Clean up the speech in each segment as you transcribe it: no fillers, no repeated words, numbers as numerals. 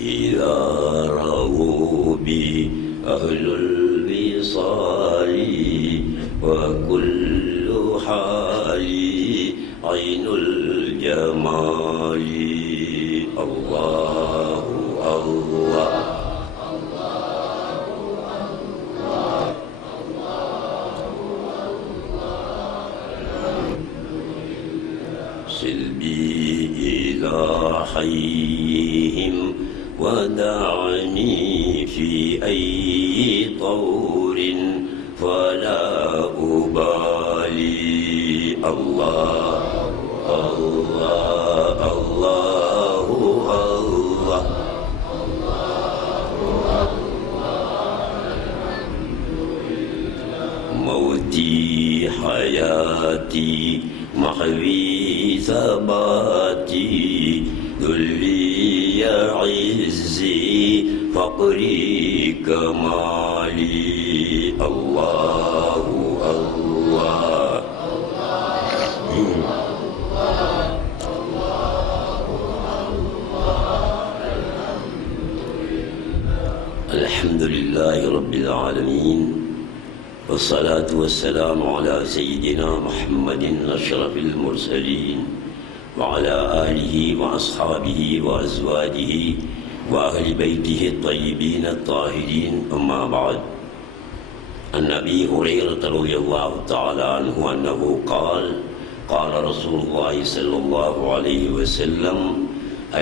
إذا رأوا بي أهل الوصال وكل حالي عين الجمال. الله الله سلبي إلى حيهم ودعني في أي طور فلا أبالي. الله الله الله الله. موتي حياتي محوي ثباتي ذلي عزي فقري كمالي. الله الله الحمد لله رب العالمين، والصلاة والسلام على سيدنا محمد أشرف المرسلين وعلى آله وأصحابه وأزواجه وأهل بيته الطيبين الطاهرين. أما بعد، عن أبي هريرة رضي الله تعالى عنه أنه قال: قال رسول الله صلى الله عليه وسلم: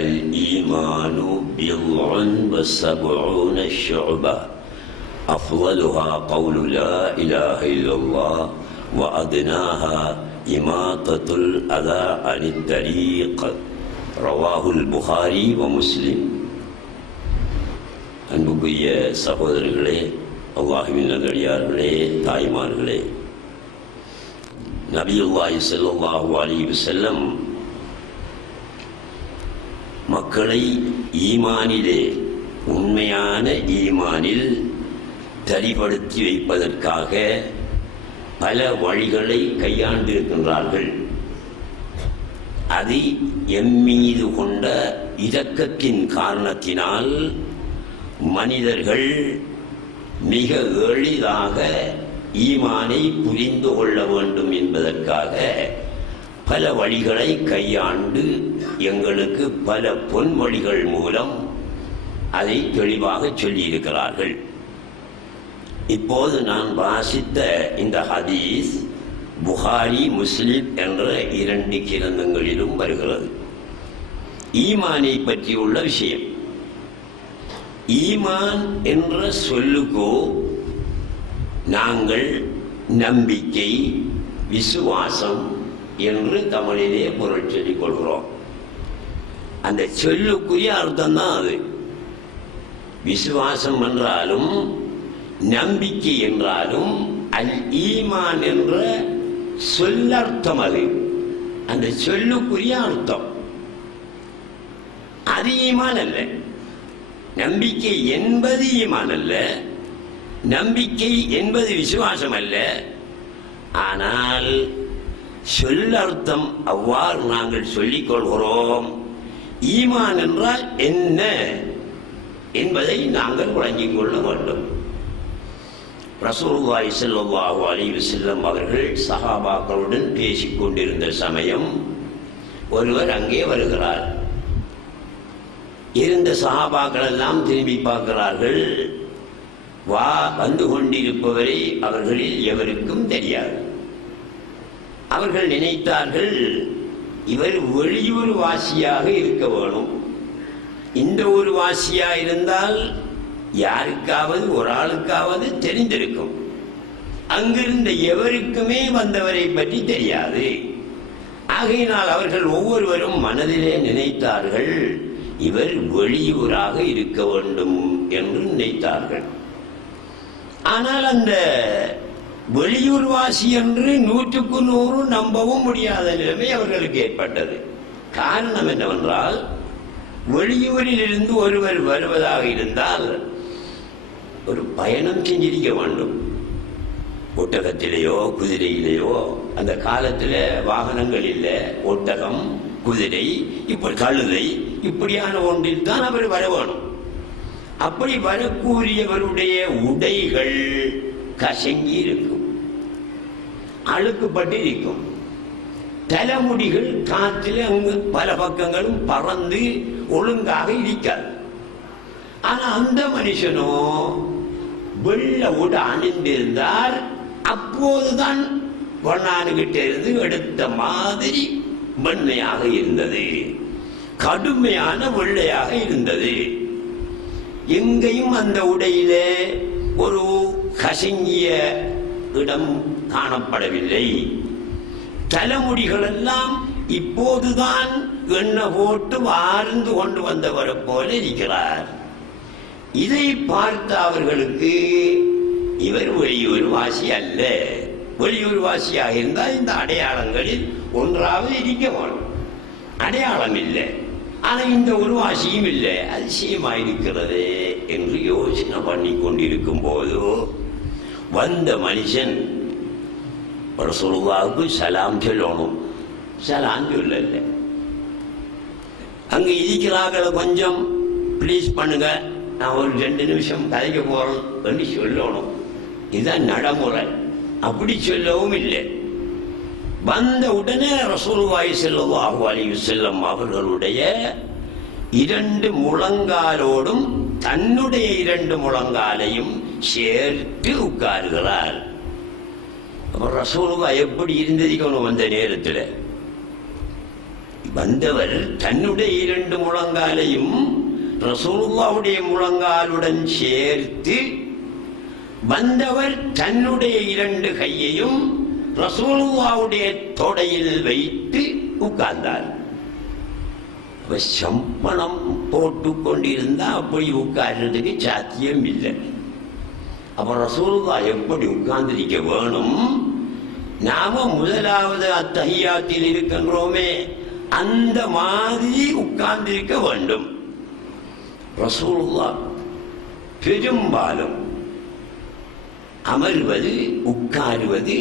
الإيمان بضع وسبعون شعبة أفضلها قول لا إله إلا الله وأدناها إماطة الأذى عن الطريق. رواه البخاري ومسلم. அன்புக்குரிய சகோதரர்களே, அல்லாஹ்வின் நல்லடியார்களே, தாய்மார்களே, நபியுல்லாஹி ஸல்லல்லாஹு அலைஹி வஸல்லம் மக்களை ஈமானிலே, உண்மையான ஈமானில் தரிப்படுத்தி வைப்பதற்காக பல வழிகளை கையாண்டிருக்கின்றார்கள். அது எம்மீது கொண்ட இரக்கத்தின் காரணத்தினால் மனிதர்கள் மிக எளிதாக ஈமானை புரிந்து கொள்ள வேண்டும் என்பதற்காக பல வழிகளை கையாண்டு எங்களுக்கு பல பொன்மொழிகள் மூலம் அதை தெளிவாக சொல்லியிருக்கிறார்கள். இப்போது நான் வாசித்த இந்த ஹதீஸ் புகாரி, முஸ்லிம் என்ற 2 கிரந்தங்களிலும் வருகிறது. ஈமானை பற்றியுள்ள விஷயம். ஈமான் என்ற சொல்லுக்கோ நாங்கள் நம்பிக்கை, விசுவாசம் என்று தமிழிலே பொருள் சொல்லிக் கொள்கிறோம். அந்த சொல்லுக்குரிய அர்த்தம் தான் அது. விசுவாசம் என்றாலும் நம்பிக்கை என்றாலும் அல் ஈமான் என்ற சொல்லர்த்தம் அது. அந்த சொல்லுக்குரிய அர்த்தம் அது ஈமான் அல்ல. நம்பிக்கை என்பது ஈமான் அல்ல, நம்பிக்கை என்பது விசுவாசம் அல்ல. ஆனால் சொல்லர்த்தம் அவ்வாறு நாங்கள் சொல்லிக் கொள்கிறோம். ஈமான் என்றால் என்ன என்பதை நாங்கள் வழங்கிக் கொள்ள வேண்டும். ரசூலுல்லாஹி ஸல்லல்லாஹு அலைஹி வஸல்லம் அவர்கள் சஹாபாக்களுடன் பேசிக் கொண்டிருந்த சமயம் ஒருவர் அங்கே வருகிறார். இருந்த சஹாபாக்கள் எல்லாம் திரும்பி பார்க்கிறார்கள். வந்து கொண்டிருப்பவரை அவர்களில் எவருக்கும் தெரியாது. அவர்கள் நினைத்தார்கள், இவர் வெளியூர் வாசியாக இருக்க வேணும். இந்த ஒரு வாசியா இருந்தால் யாருக்காவது ஒரு ஆளுக்காவது தெரிந்திருக்கும். அங்கிருந்த எவருக்குமே வந்தவரை பற்றி தெரியாது. ஆகையினால் அவர்கள் ஒவ்வொருவரும் மனதிலே நினைத்தார்கள், இவர் வெளியூராக இருக்க வேண்டும் என்று நினைத்தார்கள். ஆனால் அந்த வெளியூர்வாசி என்று 100க்கு 100 நம்பவும் முடியாத நிலைமை அவர்களுக்கு ஏற்பட்டது. காரணம் என்னவென்றால், வெளியூரில் இருந்து ஒருவர் வருவதாக இருந்தால் ஒரு பயணம் செஞ்சிருக்க வேண்டும். ஒட்டகத்திலேயோ குதிரையிலேயோ, அந்த காலத்தில் வாகனங்கள் இல்லை, ஒட்டகம், குதிரை, இப்போ கழுதை, இப்படியான ஒன்றில் தான் அவர் வர வேணும். அப்படி வரக்கூடியவருடைய உடைகள் கசங்கி இருக்கும், அழுக்குப்பட்டு இருக்கும். தலைமுடிகள் காற்றில் அங்கு பல பக்கங்களும் பறந்து ஒழுங்காக இருக்காது. ஆனா அந்த மனுஷனோ வெள்ள உடை அணிந்திருந்தார். அப்போதுதான் பொன்னானுகிட்ட இருந்து எடுத்த மாதிரி வெண்மையாக இருந்தது, கடுமையான வெள்ளையாக இருந்தது. எங்கேயும் அந்த உடையிலே ஒரு கசங்கிய இடம் காணப்படவில்லை. தலைமுடிகள் எல்லாம் இப்போதுதான் எண்ணெய் போட்டு வாழ்ந்து கொண்டு வந்தவரை போல இருக்கிறார். இதை பார்த்த அவர்களுக்கு இவர் வெளியூர் வாசி அல்ல. வெளியூர் வாசியாக இருந்தால் இந்த அடையாளங்களில் ஒன்றாவது இருக்க வேணும். அடையாளம் இல்லை, ஆனா இந்த ஒரு வாசியும் இல்லை, அதிசயமாயிருக்கிறது என்று யோசனை பண்ணி கொண்டிருக்கும் போது வந்த மனுஷன் ரசூலுல்லாஹ்வுக்கு சலாம் சொல்லணும். சலாம் சொல்லல. அங்க இருக்கிறார்களை கொஞ்சம் ப்ளீஸ் பண்ணுங்க, நான் ஒரு 2 நிமிஷம் கதைக்க போறேன் என்று சொல்லணும். இதுதான் நடைமுறை. அப்படி சொல்லவும் இல்லை. வந்த உடனே ரசூலுல்லாஹி ஸல்லல்லாஹு அலைஹி வஸல்லம் அவர்களுடைய 2 முழங்காலோடும் தன்னுடைய 2 முழங்காலையும் சேர்த்து உட்காருகிறார். ரசூலுல்லாஹ் எப்படி இருந்திருக்கணும் அந்த நேரத்தில்? வந்தவர் தன்னுடைய 2 முழங்காலையும் ரசூலுல்லாஹ்வுடைய முழங்காலுடன் சேர்த்து, வந்தவர் தன்னுடைய 2 கையையும் ரசூலுல்லாஹ்வுடைய தொடையில் வைத்து உட்கார்ந்தார். சம்பளம் போட்டு கொண்டிருந்தா அப்படி உட்கார்றதுக்கு சாத்தியம் இல்லை. அப்ப ரசூலுல்லாஹ் எப்படி உட்கார்ந்திருக்க வேணும்? நாம முதலாவது அத்தஹியாத்தில் இருக்கின்றோமே, அந்த மாதிரி உட்கார்ந்திருக்க வேண்டும். ரசூலுல்லாஹ் பெரும்பாலும் அமர்வது, உட்காருவது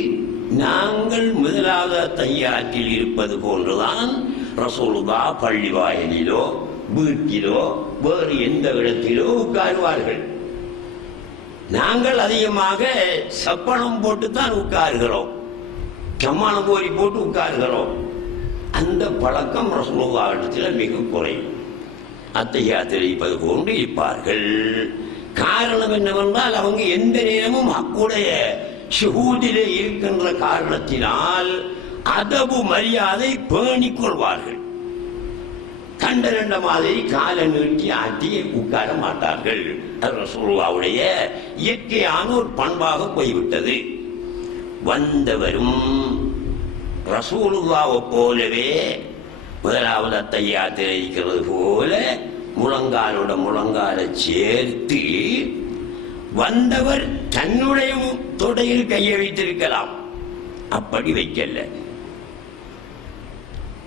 நாங்கள் முதலாவது அத்தஹியாத்தில் இருப்பது போன்றுதான் ரசூலுல்லாஹ் பள்ளி வாயிலிலோ வீட்டிலோ வேறு எந்த இடத்திலோ உட்காருவார்கள். நாங்கள் அதிகமாக சப்பனம் போட்டுத்தான் உட்காருகிறோம், சம்மானம் போரி போட்டு உட்காருகிறோம். அந்த பழக்கம் ரசூலுல்லாஹ் இடத்தில் மிக குறையும். அத்தஹியாத்தில் இருப்பது போன்று இருப்பார்கள். காரணம் என்னவென்றால் அவங்க எந்த நேரமும் அக்குடைய ஷுஹூதிலே இருக்கின்ற காரணத்தினால் அதபு மரியாதை பேணிக் கொள்வார்கள். கண்ட மாதிரி காலை நீட்டி ஆட்டி உட்கார மாட்டார்கள். அது ரசூலுல்லாஹ்வுடைய இயற்கையான ஒரு பண்பாக போய்விட்டது. வந்தவரும் ரசூலுல்லாஹ்வை போலவே முதலாவது அத்தஹியாத்தில் இருக்கிறது போல முழங்காலோட முழங்கால சேர்த்து, வந்தவர் தன்னுடைய தொடையில் கையை வைத்திருக்கலாம், அப்படி வைக்கல.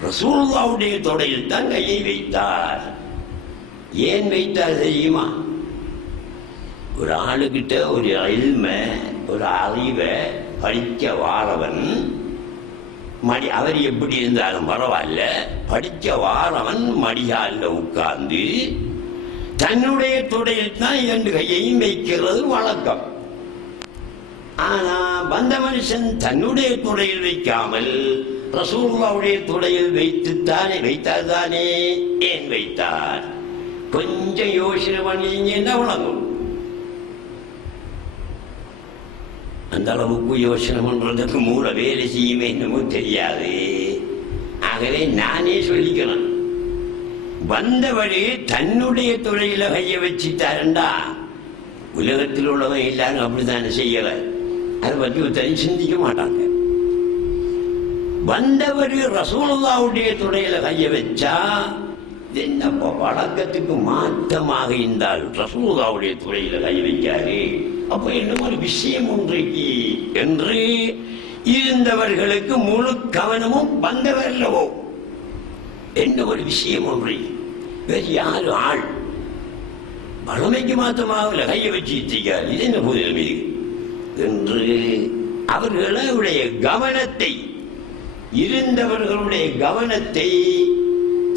ரசூலுல்லாஹ்வுடைய தொடையில் தான் கையை வைத்தார். ஏன் வைத்தார் தெரியுமா? ஒரு ஆளுகிட்ட ஒரு இல்மை, ஒரு அறிவை படிக்க வாரவன் அவர் எப்படி இருந்தாலும் பரவாயில்ல, படிக்க வாரவன் மடியால உட்கார்ந்து தன்னுடைய தொடையில் தான் 2 கையையும் வைக்கிறது வழக்கம். ஆனா வந்த மனுஷன் தன்னுடைய தொடையில் வைக்காமல் ரசூலுல்லாஹ்வுடைய தொடையில் வைத்தார் தானே. ஏன் வைத்தார்? கொஞ்சம் யோசனை பண்ணீங்கன்னா வழங்கும். அந்த அளவுக்கு யோசனை பண்றதுக்கு மூல வேலை செய்யுமே என்னமோ தெரியாது. ஆகவே நானே சொல்லிக்கிறேன், வந்தவழி தன்னுடைய தொழில கைய வச்சுட்டாருண்டா உலகத்தில் உள்ளவன் எல்லாரும் அப்படித்தானே செய்யல. அதை பற்றி ஒருத்தரையும் சிந்திக்க மாட்டாங்க. வந்தவர் ரசூலுல்லாஹ்வுடைய தொடையில கைய வச்சா என்னப்பா வழக்கத்துக்கு மாற்றமாக இருந்தால் ரசூலுல்லாஹ்வுடைய தொடையில கை வைக்காரு, அப்ப என்ன ஒரு விஷயம் ஒன்றைக்கு என்று இருந்தவர்களுக்கு முழு கவனமும் வந்தவர்களவோ என்ன ஒரு விஷயம் ஒன்றை வேறு யாரு ஆள் வளமைக்கு மாற்றமாக கைய வச்சிருக்கார், இது என்ன புதினமே என்று அவர்களுடைய கவனத்தை, இருந்தவர்களுடைய கவனத்தை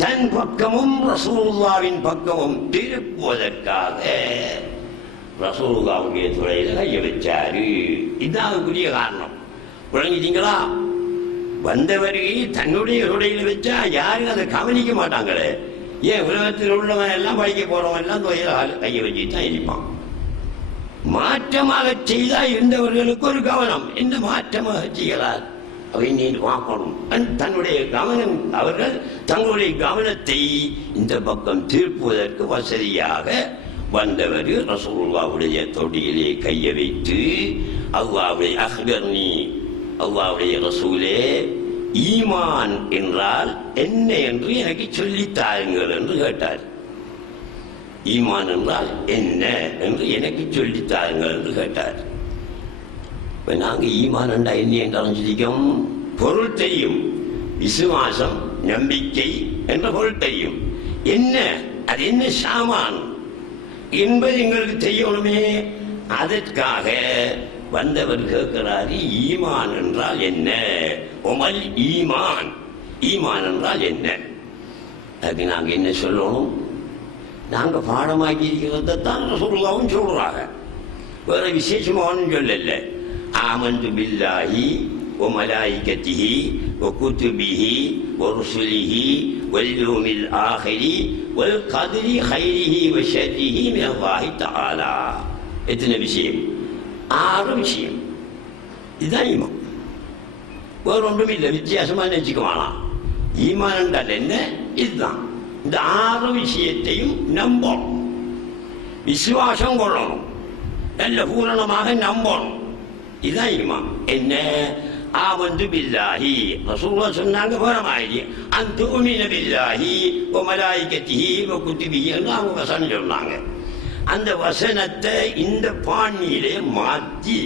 தன் பக்கமும் ரசூலுல்லாவின் பக்கமும் திருப்புவதற்காக ரசூலுல்லாவுடைய துறையில கைய வச்சாரு. இதுதான் புதிய காரணம். விளங்கிட்டீங்களா? வந்தவர்கள் தன்னுடைய துறையில வச்சா யாரும் அதை கவனிக்க மாட்டாங்களே. ஏன் உலகத்தில் உள்ளவன் எல்லாம் படிக்க போறவன் எல்லாம் துறையில கைய வச்சுட்டு தான் இருப்பான். மாற்றமாக செய்தா இருந்தவர்களுக்கு ஒரு கவனம், என்ன மாற்றமாக செய்யலாம் அவை நீ பார்க்கணும். தன்னுடைய கவனம், அவர்கள் தங்களுடைய கவனத்தை இந்த பக்கம் திருப்புவதற்கு வசதியாக வந்தவர் ரசூலுல்லாஹ்வுடைய தொடியிலே கையை வைத்து, அல்லாஹ்வுடைய அஹ்பர்னி, அல்லாஹ்வுடைய ரசூலே, ஈமான் என்றால் என்ன என்று எனக்கு சொல்லித்தாருங்கள் என்று கேட்டார். ஈமான் என்றால் என்ன என்று எனக்கு சொல்லித்தாருங்கள் என்று கேட்டார். இப்போ நாங்கள் ஈமான் என்றால் என்ன என்று அறிஞ்சிருக்கோம். பொருள் தெரியும், விசுவாசம், நம்பிக்கை என்ற பொருள் தெரியும். என்ன அது, என்ன சாமான் என்பது எங்களுக்கு தெரியணுமே. அதற்காக வந்தவர் கேட்கிறாரு, ஈமான் என்றால் என்ன? உமல் ஈமான், ஈமான் என்றால் என்ன? அதுக்கு நாங்கள் என்ன சொல்லணும்? நாங்கள் பாடமாக்கி இருக்கிறதான் ரசூலுல்லாஹ்வும் சொல்றாங்க, வேற விசேஷமான சொல்லல. ஆமன்து பில்லாஹி வ மலாயிகத்திஹி வ குதுபிஹி வ ருசுலிஹி வல் யௌமில் ஆஹிரி வல் கத்ரி கைரிஹி வ ஷர்ரிஹி மினல்லாஹி தஆலா. எத்தனை விஷயம்? 6 விஷயம். இதுதான் ஈமான். வேற ஒன்றும் இல்லை, வித்தியாசமா நினைச்சுக்க வேணாம். ஈமான் என்றால் என்ன? இதுதான். இந்த 6 விஷயத்தையும் நம்பணும், விசுவாசம் கொள்ளணும், நல்ல பூரணமாக நம்பணும். இதுதான் ஈமான். என்ன? ஆமன்து பில்லாஹி, ரசூலுல்லாஹ் சொன்னாங்க பரமாயி, அன்துமின பில்லாஹி வ மலாயிகத்திஹி வ குதுபிஹி என்று அவங்க வசனம் சொன்னாங்க. அந்த வசனத்தை இந்த பாணியிலே மாற்றி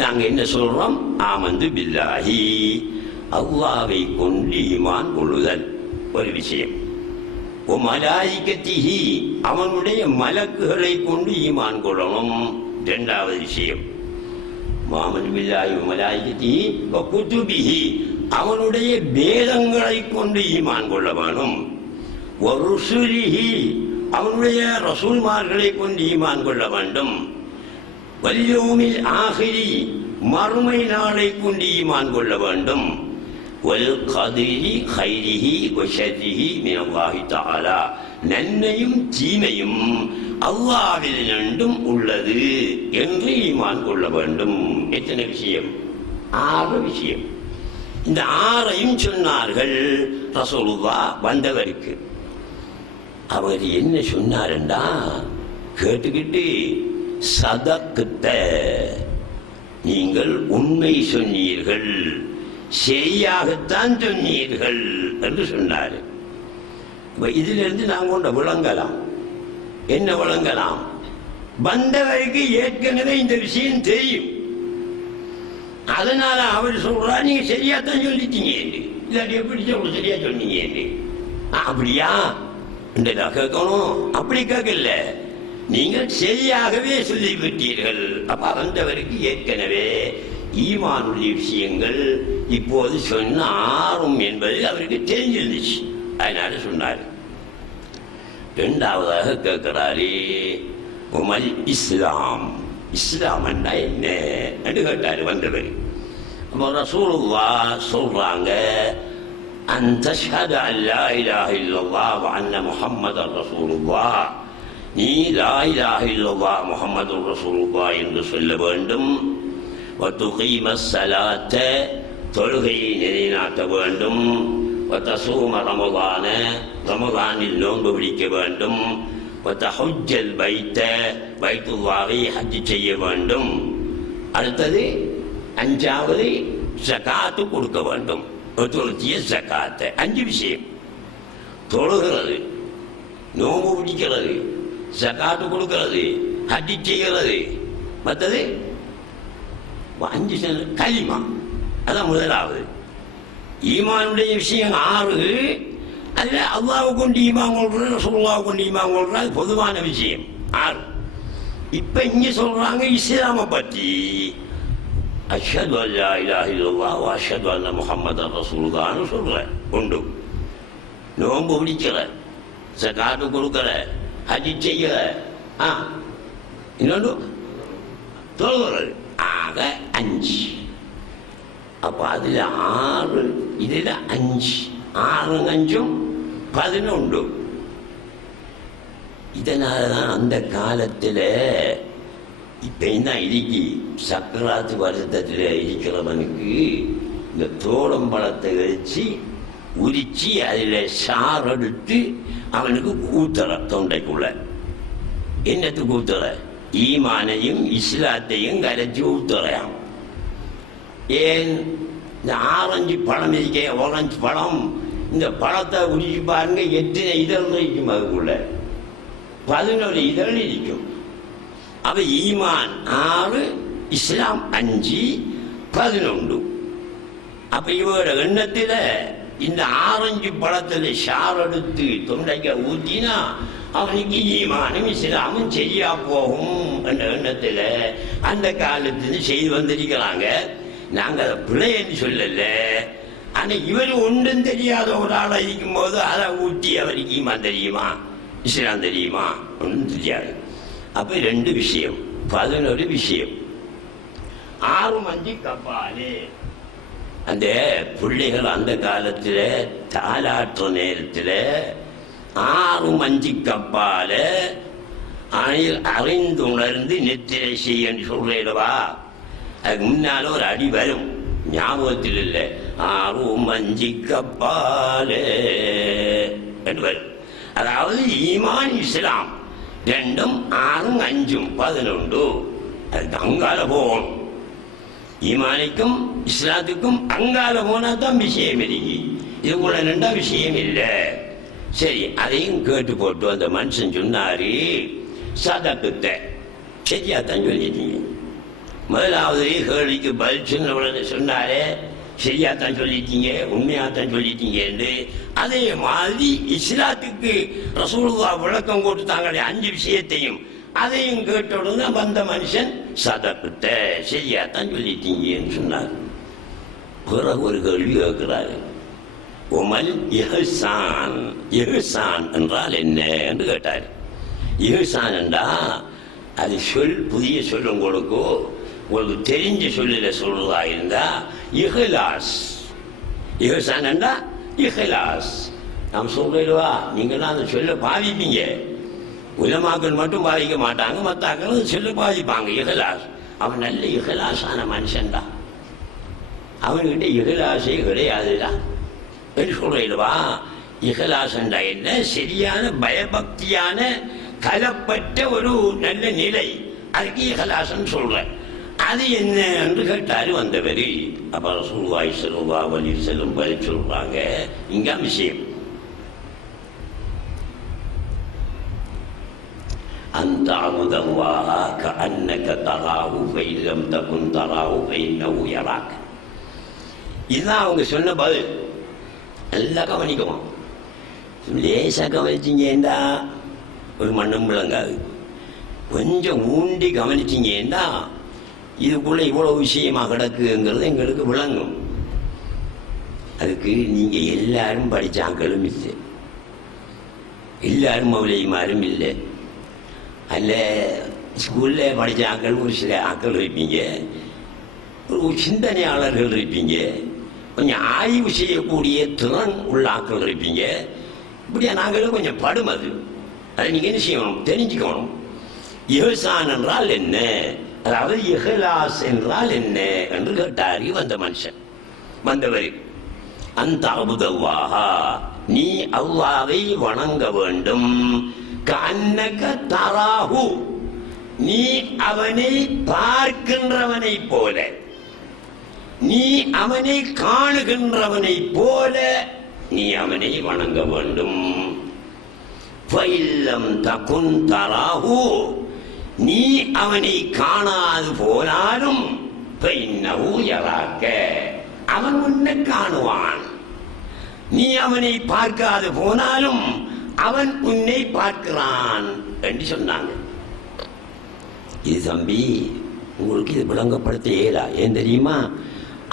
நாங்க என்ன சொல்றோம்? ஆமன்து பில்லாஹி, அல்லாஹ்வை கொண்டு ஈமான் கொள்ளுதல் ஒரு விஷயம். வ மலாயிகத்திஹி, அவனுடைய மலக்குகளை கொண்டு ஈமான் கொள்ளணும் 2வது விஷயம். முஹம்மது பில்லாஹி வ மலாயிகத்திஹி வ குதுபிஹி, அவனுடைய வேதங்களை கொண்டு ஈமான் கொள்ள வேணும். வ ருசுலிஹி, அவனுடைய ரசூல்மார்களை கொண்டு ஈமான் கொள்ள வேண்டும். வல் யௌமில் ஆஹிரி, மறுமை நாளை கொண்டு ஈமான் கொள்ள வேண்டும். வல் கத்ரி கைரிஹி வ ஷர்ரிஹி மினல்லாஹி தஆலா, நன்மையும் தீமையும் அல்லாஹ்வில் நின்றும் உள்ளது என்று ஈமான் கொள்ள வேண்டும். எத்தனை விஷயம்? 6 விஷயம். இந்த 6ஐயும் சொன்னார்கள் ரசூலுல்லாஹ் வந்தவருக்கு. அவர் என்ன சொன்னாருண்டா, கேட்டுக்கிட்டு, சதக்த, நீங்கள் உண்மை சொன்னீர்கள், சரியாகத்தான் சொன்னீர்கள் என்று சொன்னார். இதிலிருந்து நாங்கள் கொண்ட விளங்கலாம். என்ன விளங்கலாம்? வந்தவருக்கு ஏற்கனவே இந்த விஷயம் தெரியும், அதனால அவர் சொல்றா நீங்க சரியாத்தான் சொல்லிட்டீங்க, இல்லாட்டி எப்படி சொல்ல சரியா சொன்னீங்க. அப்படியா கேட்கணும்? அப்படி கேட்கல, நீங்கள் சரியாகவே சொல்லிவிட்டீர்கள். அப்ப வந்தவருக்கு ஏற்கனவே ஈமானுடைய விஷயங்கள் இப்போது சொன்ன ஆறும் என்பது அவருக்கு தெரிஞ்சிருந்துச்சு, அதனால சொன்னார். 2வதாக கேட்கிறாரு, உமல் இஸ்லாம், இஸ்லாம் என்ன என்று கேட்டாரு வந்தவர். அப்போ ரசூலுல்லாஹ் சொல்றாங்க, அன் தஷ்ஹது அன் லா இலாஹ இல்லல்லாஹ் வ அன்ன முஹம்மதர் ரசூலுல்லாஹ், நீ லா இலாஹ இல்லல்லாஹ் முஹம்மதுர் ரசூலுல்லாஹ் என்று சொல்ல வேண்டும். வ துகீமஸ் ஸலாத்த, தொழுகையை நிலைநாட்ட வேண்டும். வ தஸூம ரமதான, ரமதானில் நோன்பு பிடிக்க வேண்டும். வ தஹுஜ்ஜல் பைத்த, பைத்துல்லாஹை ஹஜ் செய்ய வேண்டும். அடுத்தது 5வது ஸகாத்து கொடுக்க வேண்டும். ஜக்காத்தை 5 விஷயம். தொழுகிறது, நோம்பு பிடிக்கிறது, ஜக்காத்து கொடுக்கிறது, ஹஜ் செய்கிறது, மற்றது 5 கலிமா. அதான் முதலாவது. ஈமானுடைய விஷயம் 6. அதுல அல்லாஹ்வை கொண்டு ஈமான் கொள்றது, ரசூலுல்லாஹ்வை கொண்டு ஈமான் கொள்றது, அது பொதுவான விஷயம் 6. இப்ப இங்க சொல்றாங்க இஸ்லாமை பற்றி. அஷ்ஹது அன் லா இலாஹ இல்லல்லாஹ் வ அஷ்ஹது அன்ன முஹம்மதர் ரசூலுல்லாஹ்னு சொல்றேன் உண்டு. நோன்பு பிடிக்கிற, சகாத்து கொடுக்கிற, ஹஜ் செய்கிற, இன்னொன்று தொழுகிறது. ஆக 5. அப்போ அதில் 6, இதில் 5. 6 5 11. இதனால தான் அந்த காலத்தில் இப்போ என்ன இருக்கு, சக்கராத்து வருத்தத்தில் இருக்கிறவனுக்கு இந்த தோளம்பழத்தை வச்சு உரிச்சு அதில் சாறு எடுத்து அவனுக்கு ஊத்துற, தொண்டைக்குள்ள என்னத்துக்கு ஊத்துற, ஈமானையும் இஸ்லாத்தையும் கரைச்சி ஊத்துறையாம். ஏன், இந்த ஆரஞ்சு பழம் இருக்க, ஆரஞ்சு பழம், இந்த பழத்தை உரிச்சு பாருங்க, எத்தனை இதழ் இருக்கும், அதுக்குள்ள 11 இதழ் இருக்கும். அப்ப ஈமான் 6, இஸ்லாம் 5, 11. அப்ப இவரோட எண்ணத்தில் இந்த ஆரஞ்சு பழத்தில் சாறு எடுத்து தொண்டைக்க ஊற்றினா அவனுக்கு ஈமானும் இஸ்லாமும் சரியா போகும் என்ற எண்ணத்தில் அந்த காலத்துல செய்து வந்திருக்கிறாங்க. நாங்கள் அதை பிள்ளைன்னு சொல்லல. ஆனால் இவர் ஒன்றும் தெரியாத ஒரு ஆளாக இருக்கும்போது அதை ஊற்றி அவருக்கு ஈமான் தெரியுமா, இஸ்லாம் தெரியுமா, ஒன்றும் தெரியாது. அப்போ 2 விஷயம், 11 விஷயம். 6 மஞ்சி கப்பாலே. அந்த பிள்ளைகள் அந்த காலத்தில் தாலாற்ற நேரத்தில் 6 மஞ்சி கப்பால அறிந்துணர்ந்து நித்திரை செய்ய சொல்றேடவா. அதுக்கு முன்னால ஒரு அடி வரும், ஞாபகத்தில் இல்லை. 6 மஞ்சி கப்பாலே என்று வரும். அதாவது ஈமான் இஸ்லாம் 2ம் 6ம் 5ம் 11. அதுக்கு அங்கால போகணும். ஈமானுக்கும் இஸ்லாத்துக்கும் அங்கால போனா தான் விஷயம் இருக்கு. இதுக்குள்ள 2 விஷயம் இல்லை. சரி, அதையும் கேட்டு போட்டு அந்த மனுஷன் சொன்னாரு, சதக்கத்தை சரியாத்தான் சொல்லிட்டீங்க. முதலாவது கேள்விக்கு பதில் சொன்ன உடனே சொன்னாரே, சரியாத்தான் சொல்லிட்டீங்க, உண்மையாத்தான் சொல்லிட்டீங்க என்று. அதே மாதிரி இஸ்லாத்துக்கு ரசூலுல்லாஹ் விளக்கம் கொடுத்தாங்களே 5 விஷயத்தையும், அதையும் கேட்ட உடனே வந்த மனுஷன் சதக்கத்தை சரியாத்தான் சொல்லிட்டீங்கன்னு சொன்னார். பிறகு ஒரு கேள்வி கேட்கிறாரு, உமல் இஹ்சான், இஹ்சான் என்றால் என்ன என்று கேட்டார். இஹ்சான் என்றா அது சொல், புதிய சொல் உங்களுக்கு தெரிஞ்ச சொல்லில சொல்றதா இருந்தா இஹ்லாஸ். இஹ்சான் என்றா இஹ்லாஸ். நாம் சொல்றா, நீங்களாம் அந்த சொல்ல பாவிப்பீங்க. உலமாக்கள் மட்டும் பாதிக்க மாட்டாங்க, மற்றாக்கள் சொல்ல பாதிப்பாங்க. இஹ்லாஸ், அவன் நல்ல இஹ்லாஸான மனுஷன்டா, அவன்கிட்ட இஹ்லாஸே கிடையாதுடா என்று சொல்றா. இஹ்லாஸ் என்றா என்ன? சரியான பயபக்தியான கலப்பட்ட ஒரு நல்ல நிலை, அதுக்கு இஹ்லாஸ்ன்னு சொல்றேன். அது என்ன என்று கேட்டாரு வந்தவர். அப்ப ரசூலுல்லாஹி ஸல்லல்லாஹு அலைஹி வஸல்லம் பதில் சொல்றாங்க, இங்க விஷயம். அந்த அமுதல்லாஹ கஅன்னக தராஹு ஃபஇன் லம் தகுன் தராஹு ஃபஇன்னஹு யராக். இதுதான் அவங்க சொன்ன பதில். நல்லா கவனிக்கணும். லேசாக கவனிச்சிங்கேண்டா ஒரு மண்ணும் விளங்காது. கொஞ்சம் ஊண்டி கவனிச்சிங்கேண்டா இதுக்குள்ள இவ்வளவு விஷயமா கிடக்குங்கிறது எங்களுக்கு விளங்கும். அதுக்கு நீங்க எல்லாரும் படிச்சாக்களும் இல்லை, எல்லாரும் மௌலிமாரும் இல்லை, அல்ல ஸ்கூல்ல படித்த ஆக்கள் ஒரு சில ஆக்கள் இருப்பீங்க, ஒரு சிந்தனையாளர்கள் இருப்பீங்க, கொஞ்சம் ஆய்வு செய்யக்கூடிய திறன் உள்ள ஆக்கள் இருப்பீங்க. இப்படியா நாங்களும் கொஞ்சம் படும். அதை நீங்கள் என்ன செய்யணும், தெரிஞ்சுக்கணும். இஹ்சான் என்றால் என்ன, அதாவது இஹ்லாஸ் என்றால் என்ன என்று கேட்டார் வந்த மனுஷன். வந்தவர், அந்த அபுதல்லாஹ, நீ அல்லாஹ்வை வணங்க வேண்டும். கஅன்னக தராஹு, நீ அவனை பார்க்கின்றவனை போல, நீ அவனை காணுகின்றவனை போல நீ அவனை வணங்க வேண்டும். ஃபஇல்லம் தகுன் தராஹு, நீ அவனை காணாது போனாலும் ஃபஇன்னஹு யராக்க, அவன் உன்னை காணுவான். நீ அவனை பார்க்காது போனாலும் அவன் உன்னை பார்க்கிறான் என்று சொன்னாங்க. இது தம்பி உங்களுக்கு இது விளங்கப்படுத்த இயலா. ஏன் தெரியுமா,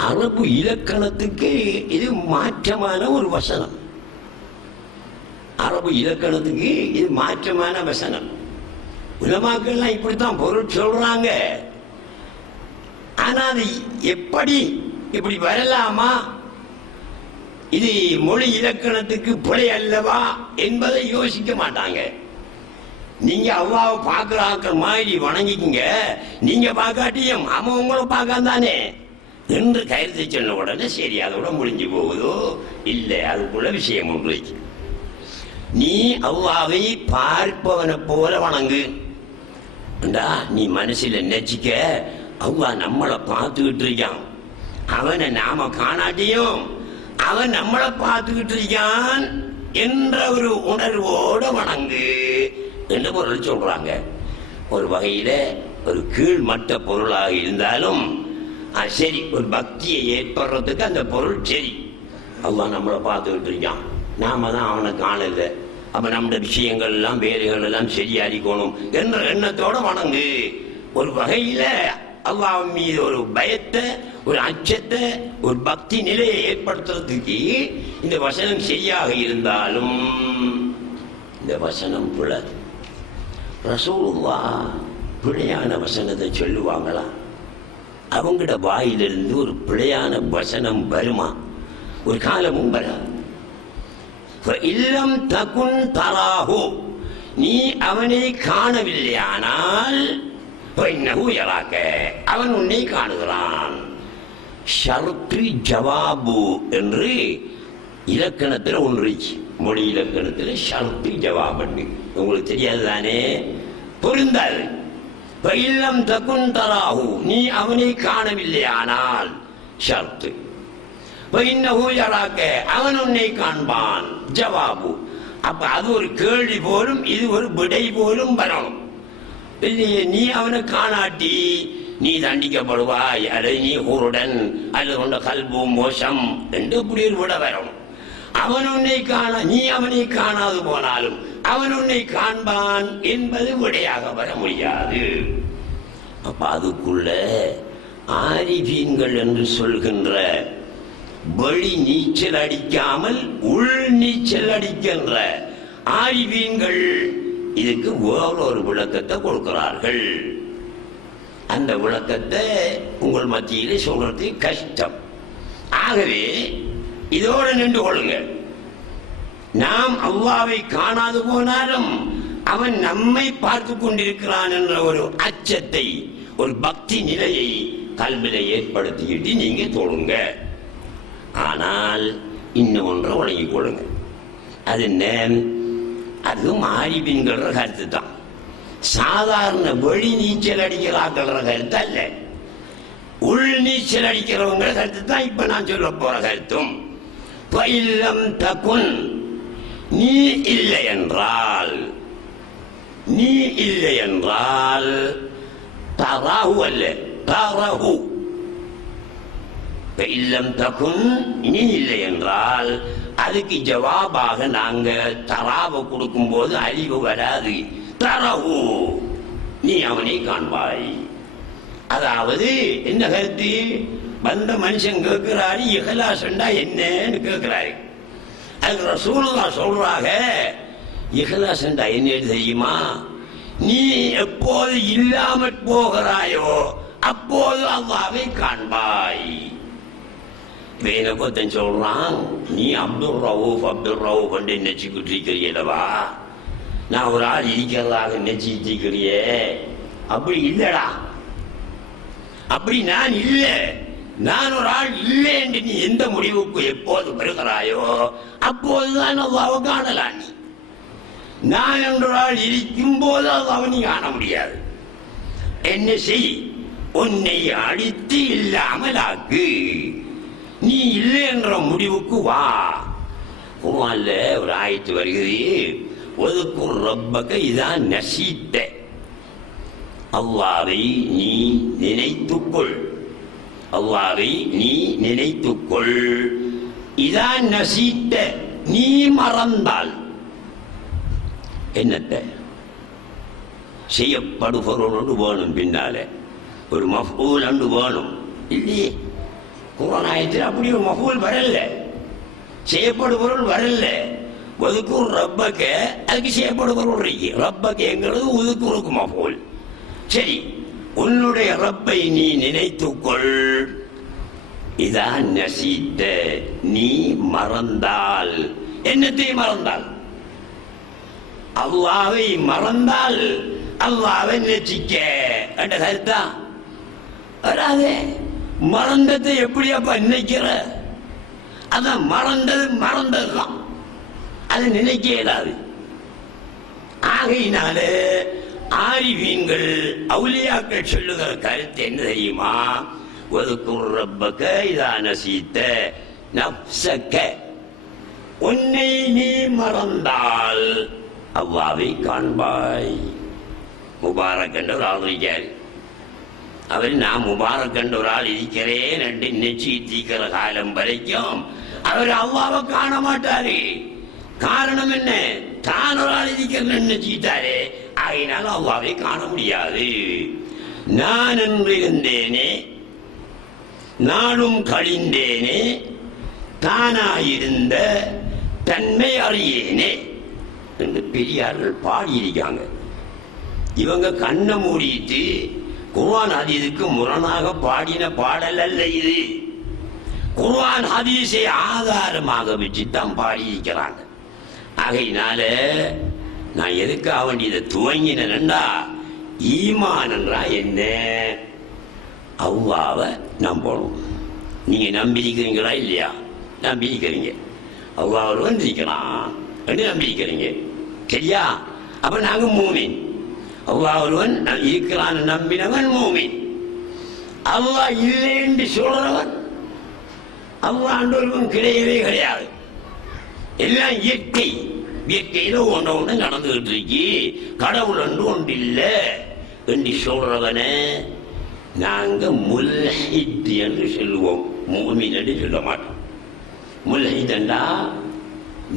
அரபு இலக்கணத்துக்கு இது மாற்றமான ஒரு வசனம். அரபு இலக்கணத்துக்கு இது மாற்றமான வசனம். உலமாக்கள்லாம் இப்படித்தான் பொருள் சொல்றாங்க. ஆனா அது எப்படி இப்படி வரலாமா, இது மொழி இலக்கணத்துக்கு பிழை அல்லவா என்பதை யோசிக்க மாட்டாங்க. நீங்க அல்லாவை பார்க்கிற மாதிரி வணங்கிக்கிங்க, நீங்க பார்க்காட்டியும் அவன் உங்களை பார்க்காந்தானே என்று கருத்தை சொன்ன உடனே சரி அதோட முடிஞ்சு போகுதோ இல்லை, அதுக்குள்ள விஷயம் ஒன்று. நீ அல்லாவை பார்ப்பவனை போல வணங்கு. நீ மனசுல நினைச்சிக்க அவ்வா நம்மளை பார்த்துக்கிட்டு இருக்கான், அவனை நாம காணாட்டியும் அவன் நம்மளை பார்த்துக்கிட்டு இருக்கான் என்ற ஒரு உணர்வோடு வணங்கு என்று பொருள் சொல்றாங்க. ஒரு வகையில ஒரு கீழ்மட்ட பொருளாக இருந்தாலும் சரி, ஒரு பக்தியை ஏற்படுறதுக்கு அந்த பொருள் சரி. அல்லாஹ் நம்மளை பார்த்துக்கிட்டு இருக்கான், நாம தான் அவனை காணல, அப்ப நம்ம விஷயங்கள் எல்லாம் வேலைகள் எல்லாம் சரியாடிக்கணும் என்ற எண்ணத்தோட வணங்கு. ஒரு வகையில அல்லாஹ் மீது ஒரு பயத்தை, ஒரு அச்சத்தை, ஒரு பக்தி நிலையை ஏற்படுத்துறதுக்கு இந்த வசனம் சரியாக இருந்தாலும் இந்த வசனம் பிழை. ரசூலுல்லாஹ் பிழையான வசனத்தை சொல்லுவாங்களா? அவங்கட வாயிலிருந்து ஒரு பிழையான வசனம் வருமா? ஒரு காலமும் வராது. இல்லம் தகுன் தராஹு, நீ அவனை காணவில்லையானால் அவன் உன்னை காணுகிறான். ஷர்த்து ஜவாபு என்று இலக்கணத்தில் ஒன்று, மொழி இலக்கணத்தில் ஷர்த்து ஜவாபு உங்களுக்கு தெரியாது தானே, பொருந்தாது. இல்லம் தகுன் தராஹு, நீ அவனை காணவில்லையானால் ஷர்த்து, அவன் உன்னை காண்பான். ஜவாபு, அப்ப அது ஒரு கேள்வி போலும், இது ஒரு விடை போலும் வரணும். இல்லையே, நீ அவனை காணாட்டி நீ தண்டிக்கப்படுவாய், அல்லது நீ ஊருடன் அல்லது கொண்ட கல்பு மோசம் என்று இப்படி ஒரு விட வரணும். அவன் உன்னை காண, நீ அவனை காணாது போனாலும் அவன் உன்னை காண்பான் என்பது விடையாக வர முடியாது. அப்ப அதுக்குள்ள ஆரிஃபீன்கள் என்று சொல்கின்ற வெளி நீச்சல் அடிக்காமல் உள் நீச்சல் அடிக்கின்ற ஆரிஃபீன்கள் இதுக்கு வேறொரு விளக்கத்தை கொடுக்கிறார்கள். அந்த விளக்கத்தை உங்கள் மத்தியிலே சொல்றது கஷ்டம். ஆகவே இதோடு நின்று கொள்ளுங்க. நாம் அல்லாஹ்வை காணாது போனாலும் அவன் நம்மை பார்த்து கொண்டிருக்கிறான் என்ற ஒரு அச்சத்தை, ஒரு பக்தி நிலையை கல்வில ஏற்படுத்திக்கிட்டு நீங்க தொழுங்க. ஆனால் இன்னும் ஒன்றை வழங்கிக் கொள்ளுங்க. அது என்ன? அதுவும் ஆரிஃபீன்கிற கருத்து தான். சாதாரண வெளி நீச்சல் அடிக்கிறாங்கிற கருத்து அல்ல, உள் நீச்சல் அடிக்கிறவங்க கருத்து தான் இப்ப நான் சொல்ல போற கருத்தும். பயிலம் தகுன், நீ இல்லை என்றால், நீ இல்லை என்றால் தராஹு அல்ல, தரஹு. இல்லம் தகுன், நீ இல்லை என்றால் அதுக்கு ஜவாபாக நாங்க தராவை கொடுக்கும் போது அழிவு வராது. தரஹு, நீ அவனை காண்பாய். அதாவது என்ன கருத்து? வந்த மனுஷன் கேட்கிறாரு, இஹ்லாஸ்ண்டா என்னன்னு கேட்கிறாரு. அதுக்கு ரசூலுல்லாஹ் சொல்றாங்க, இஹ்லாஸ்ண்டா என்ன தெரியுமா? நீ எப்போது இல்லாமற் போகிறாயோ அப்போது அல்லாஹ்வை காண்பாய். வேணப்பத்தன் சொல்றான், நீ அப்துல் ரவுஃப் என்று நினைச்சுக்கிட்டு இருக்கிறீங்களவா? நான் ஒரு ஆள் இருக்கிறதாக நினைச்சிட்டு இருக்கிறியே, அப்படி இல்லடா, அப்படி நான் இல்லை. நான் ஒரு ஆள் இல்லை என்று நீ எந்த முடிவுக்கு எப்போது வருகிறாயோ அப்போதுதான் அல்லாஹ்வை காணலாம். நீ நான் என்ற ஆள் இருக்கும் போது அல்லாஹ்வை நீ காண முடியாது. என்ன செய்? உன்னை அடித்து இல்லாமல் ஆக்கு, நீ இல்லை என்ற முடிவுக்கு வா. குர்ஆன்ல ஒரு ஆயத்து வருகிறது, ஒதுக்குர் ரப்பக இதா நஸீத்த, அல்லாஹ்வை நீ நினைத்துக்கொள், அல்லாஹ்வை நீ நினைத்துக்கொள். இதா நஸீத்த, நீ மறந்தால். என்னத்தை? செய்யப்படுபொருள் வேணும், பின்னால ஒரு மஃஊல் அண்டு வேணும். இல்லையே, குர்ஆன் ஆயத்தில் அப்படி ஒரு மஃஊல் வரல, செய்யப்படுபொருள் வரல. ஒதுக்கூர் ரப்பக்க அதுக்கு செய்யப்படுகிற ரப்பக்கங்கிறது ஒதுக்குறுக்குமா போல். சரி, உன்னுடைய ரப்பை நீ நினைத்துக்கொள். இதான் நசீத்த, நீ மறந்தால். என்னத்தை மறந்தால்? அல்லாவை மறந்தால் அல்லாவை நினைச்சிக்க என்ற கருத்தா வராதே. மறந்ததை எப்படி அப்ப நினைக்கிற? அதான் மறந்ததுதான், அது நினைக்க இயலாது. ஆகையினால ஆரிவீன்கள் அவுலியாக்கள் சொல்லுகிற கருத்து என்ன தெரியுமா? ஒதுக்குர் ரப்பக இதா நசீத்த நஃப்ஸக, உன்னை நீ மறந்தால் அல்லாவை காண்பாய். முபாரக் என்ற ஒரு ஆள் இருக்காரு. அவர் நான் முபாரக் என்ற ஒரு ஆள் இருக்கிறேன் என்று நிச்சயித்திருக்கிற காலம் வரைக்கும் அவர் அல்லாவை காண மாட்டாரு. காரணம் என்ன? தான் ஒரு ஆள் இருக்கிறேன் நிச்சயித்தாரே, ஆகையினால அல்லாவை காண முடியாது. நான் என்று இருந்தேனே, நானும் கழிந்தேனே, தானாயிருந்த தன்மை அறியேனே என்று பெரியார்கள் பாடியிருக்காங்க. இவங்க கண்ணை மூடிட்டு குர்ஆன் ஹதீஸுக்கு முரணாக பாடின பாடல் அல்ல இது. குர்ஆன் ஹதீஸை ஆதாரமாக வச்சுத்தான் பாடியிருக்கிறாங்க. ஆகையினால நான் எதுக்காக வேண்டியதை துவங்கினேன்டா, ஈமான் என்றா என்ன? அல்லாஹ்வை நம்பணும். நீங்க நம்பியிருக்கிறீங்களா இல்லையா? நம்பியிருக்கிறீங்க. அல்லாஹ் ஒருவன் இருக்கிறான் என்று நம்பியிருக்கிறீங்க, சரியா? அப்ப நாங்க மூமின். அல்லாஹ் ஒருவன் இருக்கிறான் நம்பினவன் மூமின். அல்லாஹ் இல்லை என்று சொல்றவன், அல்லாஹ் ஒருவன் கிடையவே கிடையாது. எல்லாம் இயற்கை. இயற்கையில ஒன்று நடந்துகிட்டு இருக்கு, கடவுள் என்று ஒன்று இல்லை என்று சொல்றவன நாங்க முல்ஹித் என்று சொல்லுவோம், முஃமின் என்று சொல்ல மாட்டோம். முல்ஹித் என்றா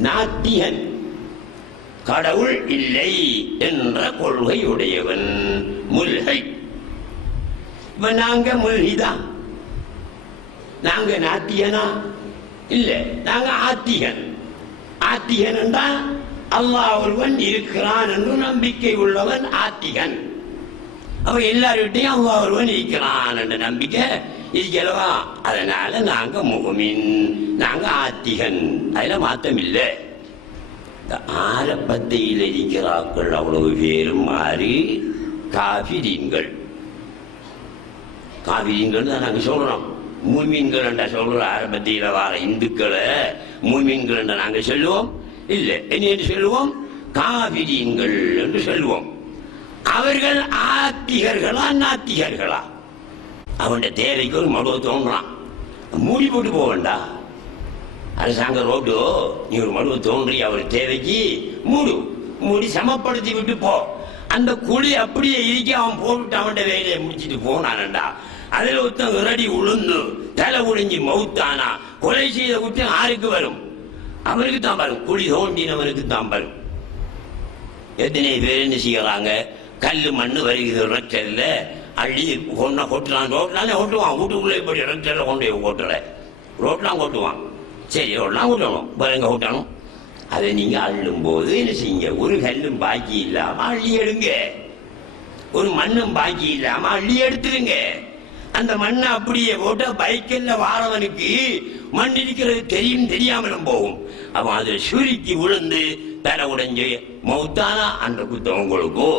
நாத்திகன், கடவுள் இல்லை என்ற கொள்கையுடையவன் முல்ஹித். இப்ப நாங்க முல்ஹிதா? நாங்க நாத்திகனா? இல்ல, நாங்க ஆத்திகன். ஆத்திகன் என்றா அல்லாஹ் ஒருவன் இருக்கிறான் என்று நம்பிக்கை உள்ளவன் ஆத்திகன். அவ எல்லார்கிட்டையும் அல்லாஹ் ஒருவன் இருக்கிறான் என்ற நம்பிக்கை இருக்கிறவா. அதனால நாங்க முஃமின், நாங்க ஆத்திகன். அதுல மாற்றம் இல்லை. இந்த ஆரம்பத்தையில் இருக்கிறார்கள் அவ்வளவு பேரும் மாறி காஃபிரீன்கள். காஃபிரீன்கள் தான் நாங்க சொல்றோம். மூமின்கள் என்ற சொல்ற ஆரம்பத்தில் வார இந்துக்களை மூமின்கள் என்று நாங்க சொல்லுவோம். இல்லை, என்ன சொல்லுவோம்? காஃபிரீன்கள் என்று சொல்லுவோம். அவர்கள் ஆத்திகர்களா நாத்திகர்களா? அவனுடைய தேவைக்கு ஒரு மடுவை தோன்றான், மூடி போட்டு போக வேண்டா. அரசாங்க ரோடு நீ ஒரு மடுவை தோன்றி அவர் தேவைக்கு மூடி சமப்படுத்தி விட்டு போ. அந்த குழி அப்படியே இருக்க அவன் போட்டு அவன் வேலையை முடிச்சுட்டு போனான்டா. அதுல ஒருத்தன் விரடி உளுந்து தலை உழிஞ்சி மவுத்தானா, கொலை செய்த குற்றம் யாருக்கு வரும்? அவனுக்கு தான் வரும். குழி தோண்டினவனுக்கு தான் வரும். எத்தனை பேர் என்ன செய்யறாங்க? கல்லு மண்ணு வருகிற ரெக்டர்ல அள்ளி கொண்டா கொட்டுறான். ரோட்லானே கொட்டுவான். வீட்டுக்குள்ளே இப்படி ரெக்டர்ல கொண்டு கொட்டுற ரோட்லாம் கொட்டுவான். சரி, ரோட்லாம் கொட்டணும், பாருங்க கொட்டணும். அதை நீங்க அள்ளும் போது என்ன செய்யுங்க? ஒரு கல்லும் பாக்கி இல்லாம அள்ளி எடுங்க, ஒரு மண்ணும் பாக்கி இல்லாம அள்ளி எடுத்துருங்க. அந்த மண்ணை அப்படியே போட்டா பைக்கல்ல வாரவனுக்கு மண் இருக்கிறது தெரியும் தெரியாமலும் போகும். அவன் அதில் சுருக்கி விழுந்து தலை உடைஞ்சு மௌத்தானா அந்த குத்தம் உங்களுக்கு.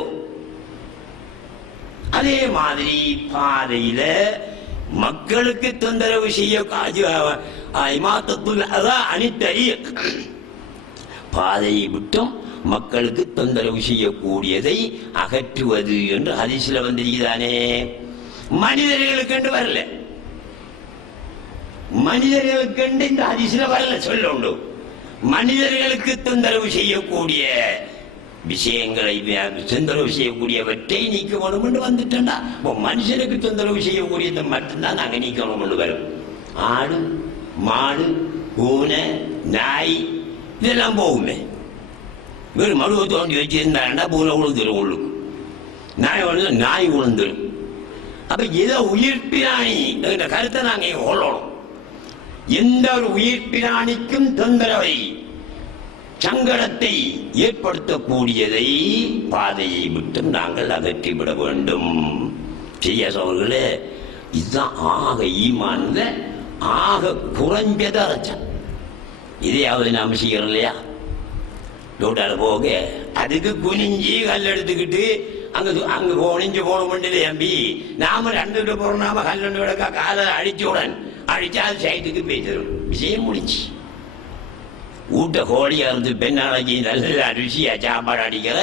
அதே மாதிரி பாதையில மக்களுக்கு தொந்தரவு செய்ய அனித்தறி பாதையை விட்டும் மக்களுக்கு தொந்தரவு செய்யக்கூடியதை அகற்றுவது என்று ஹதீஸ்ல வந்திருக்கிறானே. மனிதர்களுக்கு வரல, மனிதர்களுக்கு இந்த ஹதீஸ்ல வரல. சொல்ல உண்டு, மனிதர்களுக்கு தொந்தரவு செய்யக்கூடிய விஷயங்களை தொந்தரவு செய்யக்கூடியவற்றை நீக்க வேணும் என்று வந்துட்டா. மனுஷனுக்கு தொந்தரவு செய்யக்கூடியதை மட்டும்தான் நாங்க நீக்கணும் என்று வரும். ஆடு, மாடு, பூனை, நாய் இதெல்லாம் போகுமே. வெறும் மழுவை தோண்டி வச்சிருந்தாண்டா பூனை உழுந்துடும், உள்ளுக்கு நாய் உழுந்துடும். அப்ப ஏதோ உயிர் பிராணி என்ற கருத்தை நாங்க கொள்ளணும். எந்த ஒரு உயிர் பிராணிக்கும் தொந்தரவை சங்கடத்தை ஏற்படுத்தக்கூடியதை பாதையை விட்டு நாங்கள் அகற்றிவிட வேண்டும். செய்யவர்களே, இதுதான் ஆக ஈமான்ல ஆக குறைஞ்சதை அரைச்சான். இதையாவது நாம் செய்யறோம் இல்லையா? ரோட்டால போக அதுக்கு குனிஞ்சி கல் எடுத்துக்கிட்டு அங்க குனிஞ்சு போன முடியல தம்பி. நாம ரெண்டு போறோம், நாம கல்லு விடக்கா காலை அடிச்சோடன் அடிச்சா அது சைட்டுக்கு போய்த்தரும். விஷயம் முடிச்சு. ஊட்ட கோழியா இருந்து பெண்ணாளைக்கு நல்ல ருசியா சாப்பாடு அடிக்கிற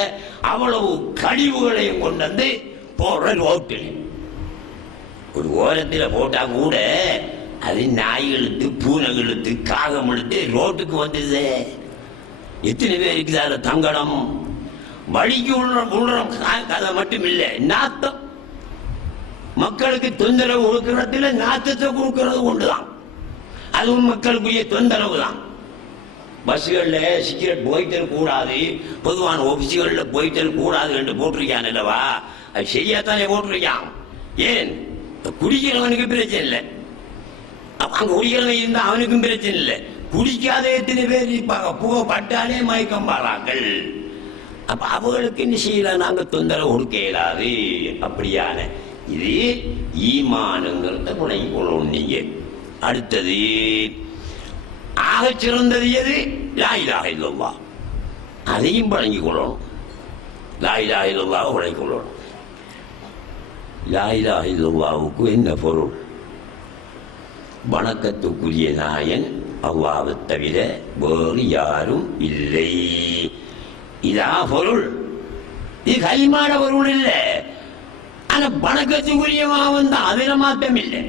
அவ்வளவு கழிவுகளையும் கொண்டு வந்து போடுற ரோட்டில் ஒரு ஓரத்தில் போட்டா கூட அது நாய் இழுத்து பூனை இழுத்து காகம் இழுத்து ரோட்டுக்கு வந்தது. எத்தனை பேருக்கு அதுல தங்கடம் வழிக்கு உள்ள கதை மட்டும் இல்லை, நாத்தம். மக்களுக்கு தொந்தரவு கொடுக்கறதுல நாத்தத்தை கொடுக்கறது கொண்டுதான். அதுவும் மக்களுக்குரிய தொந்தரவு தான். பஸ்கள்ல சிகரெட் போயிட்டல் கூடாது, பொதுவான ஆபீஸ்கள்ல போயிட்டல் கூடாது என்று போட்டிருக்கான் அல்லவா? அது சரியாத்தானே போட்டிருக்கான். ஏன்? குடிக்கிறவனுக்கு பிரச்சனை இல்லை, அங்க குடிக்கிறவன் இருந்தா அவனுக்கும் பிரச்சனை இல்லை. குடிக்காத எத்தனை பேர் இருப்பாங்க, புகை பட்டாலே மயக்கம் பாராங்கள். அப்ப அவர்களுக்கு என்ன செய்யல, நாங்க தொந்தரவு கொடுக்க இயலாது. அப்படியான இது ஈமானுங்கிறத புனைக்கு கொள்ளணும் நீங்க. அடுத்தது ஆக சிறந்தது எது? லா இலாஹ இல்லல்லாஹ். அதையும் பழங்கிக் கொள்ளணும். லா இலாஹ இல்லல்லாஹ் பழங்கிக் கொள்ளணும். லா இலாஹ இல்லல்லாஹ்வுக்கு என்ன பொருள்? வணக்கத்துக்குரிய நாயன் அல்லாஹ்வை தவிர வேறு யாரும் இல்லை. இதா பொருள். இது களிமான பொருள் இல்லை. ஆனா வணக்கத்துக்குரியமாவன் தான், அதுல மாற்றம் இல்லை.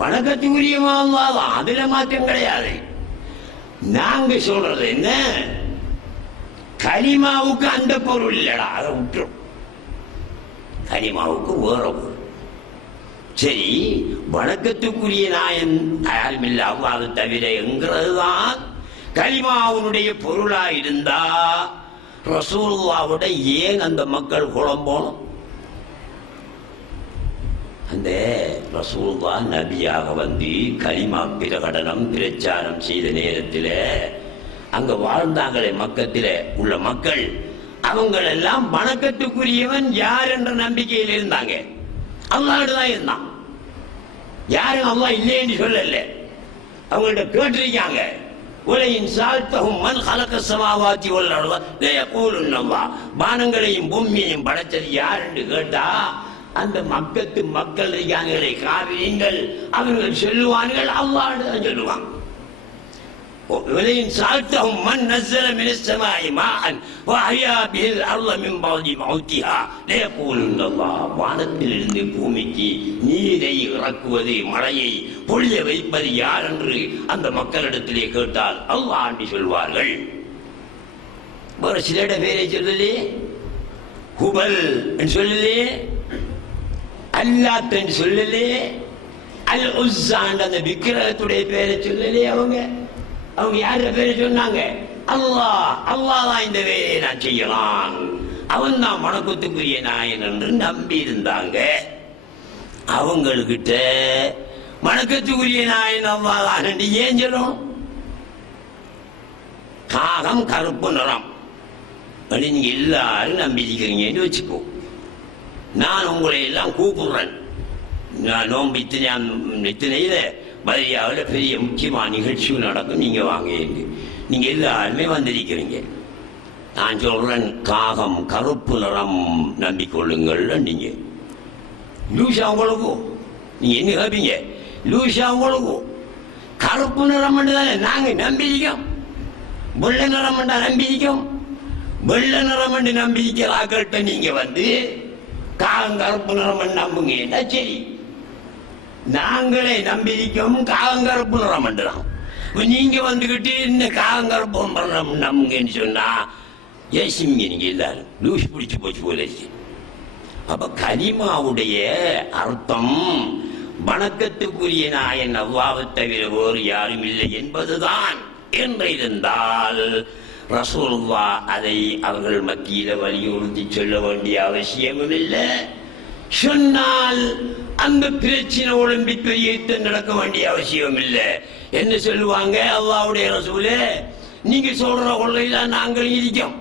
வணக்கத்துக்குரியமாவன் அதுல மாற்றம் கிடையாது. நாங்க சொல்றது என்ன, கலிமாவுக்கு அந்த பொருள் இல்லடா, அதை விட்டுரும். கலிமாவுக்கு வேற பொருள். சரி, வணக்கத்துக்குரிய நாயன் யாருமில்ல அல்லாஹ்வை தவிர என்கிறதுதான் கலிமாவுடைய பொருளா இருந்தா ரசூலுல்லாஹ்வோட ஏன் அந்த மக்கள் குழம்போனும்? அந்த ரசூலுல்லாஹ் நபியாக வந்து கலிமா பிரகடனம் பிரச்சாரம் செய்த நேரத்தில் அங்க வாழ்ந்தாங்களே மக்கத்தில உள்ள மக்கள், அவங்க எல்லாம் வணக்கத்துக்குரியவன் யார் என்ற நம்பிக்கையில் இருந்தாங்க. அல்லாஹ் தான் இருந்தான். யாரும் அல்லாஹ் இல்லைன்னு சொல்லல. அவங்கள்ட்ட கேட்டிருக்காங்க, உலகின் சால்த்தகும் மன் ஹலக சமாவாத்தி வல்லர்த லயகூலுன் அல்லாஹ். வானங்களையும் பூமியையும் படைச்சது யார் என்று கேட்டா அந்த மக்கள் இருக்காங்களே காவிரியங்கள், அவர்கள் சொல்லுவார்கள் அல்லாஹ் தான் சொல்லுவாங்க. உலகின் சால்த்தகும் மன் நஸ்ஸல மினஸ் ஸமாஇ மாஅன் வஅஹ்யா பிஹில் அர்த மின் பஅதி மௌத்திஹா லயகூலுன் அல்லாஹ். வானத்திலிருந்து பூமிக்கு நீரை இறக்குவது, மழையை பொழிய வைப்பது யார் என்று அந்த மக்களிடத்திலே கேட்டால் அல்லாஹ் என்று சொல்வார்கள். ஒரு சிலட பேரை சொல்லலே, ஹுபல் என்று சொல்லலே, அல்லாத் என்று சொல்லலே, அல் உஸ்ஸா அந்த விக்கிரகத்துடைய பேரை சொல்லலே. அவங்க யார பேரை சொன்னாங்க? அல்லாஹ். அல்லாஹ் தான் இந்த வேலையை நான் செய்யலாம், அவன் தான் வணக்கத்துக்குரிய நாயன் என்று நம்பி இருந்தாங்க. அவங்ககிட்ட வணக்கத்துக்குரிய நாயன் அல்லாஹ் தான் என்று ஏன் சொல்லணும்? காகம் கருப்பு நிறம் நீங்க எல்லாரும் நம்பிக்கிறீங்கன்னு வச்சுக்கோ. நான் உங்களை எல்லாம் கூப்பிடுறேன். நான் நோம்பு இத்தனையில மரியாதையில் பெரிய முக்கியமான நிகழ்ச்சியும் நடக்கும், நீங்க வாங்க. நீங்க எல்லாருமே வந்திருக்கிறீங்க. நான் சொல்றேன், காகம் கருப்பு நிறம் நம்பிக்கொள்ளுங்கள். நீங்க லூஷா உங்களுக்கும், நீங்க என்ன கேட்பீங்க? லூஷா உங்களுக்கும் கருப்பு நிறம் தானே நாங்க நம்பிக்கோம். வெள்ளை நிறம் நம்பிக்கோம். வெள்ளை நிறம் நம்பிக்கிற ஆக்கள்கிட்ட நீங்க வந்து காகம் கருப்பு நிறம் நம்புங்க. சரி, நாங்களே நம்பிக்கோம் காகங்கருப்பு நிறம் தான். நீங்க வந்துகிட்டு இந்த காகங்கருப்பு நம்புங்கன்னு சொன்னா ஏசிங்க. நீங்க எல்லாரும் லூஸ் பிடிச்சு போச்சு போல இருக்கு. அப்ப கலிமாவுடைய அர்த்தம் வணக்கத்துக்குரிய நாயன் அல்லாஹ்வை தவிர வேறு யாரும் இல்லை என்பதுதான் என்று இருந்தால் ரசூலுல்லாஹ் அதை அவர்கள் மத்தியில வலியுறுத்தி சொல்ல வேண்டிய அவசியமும் இல்லை. சொன்னால் அந்த பிரச்சனை ஒலிம்பிக் பெரிய நடக்க வேண்டிய அவசியம் இல்லை. என்ன சொல்லுவாங்க? அல்லாஹ்வுடைய ரசூலே, நீங்க சொல்ற கொள்ளையில நாங்கள் இருக்கோம்,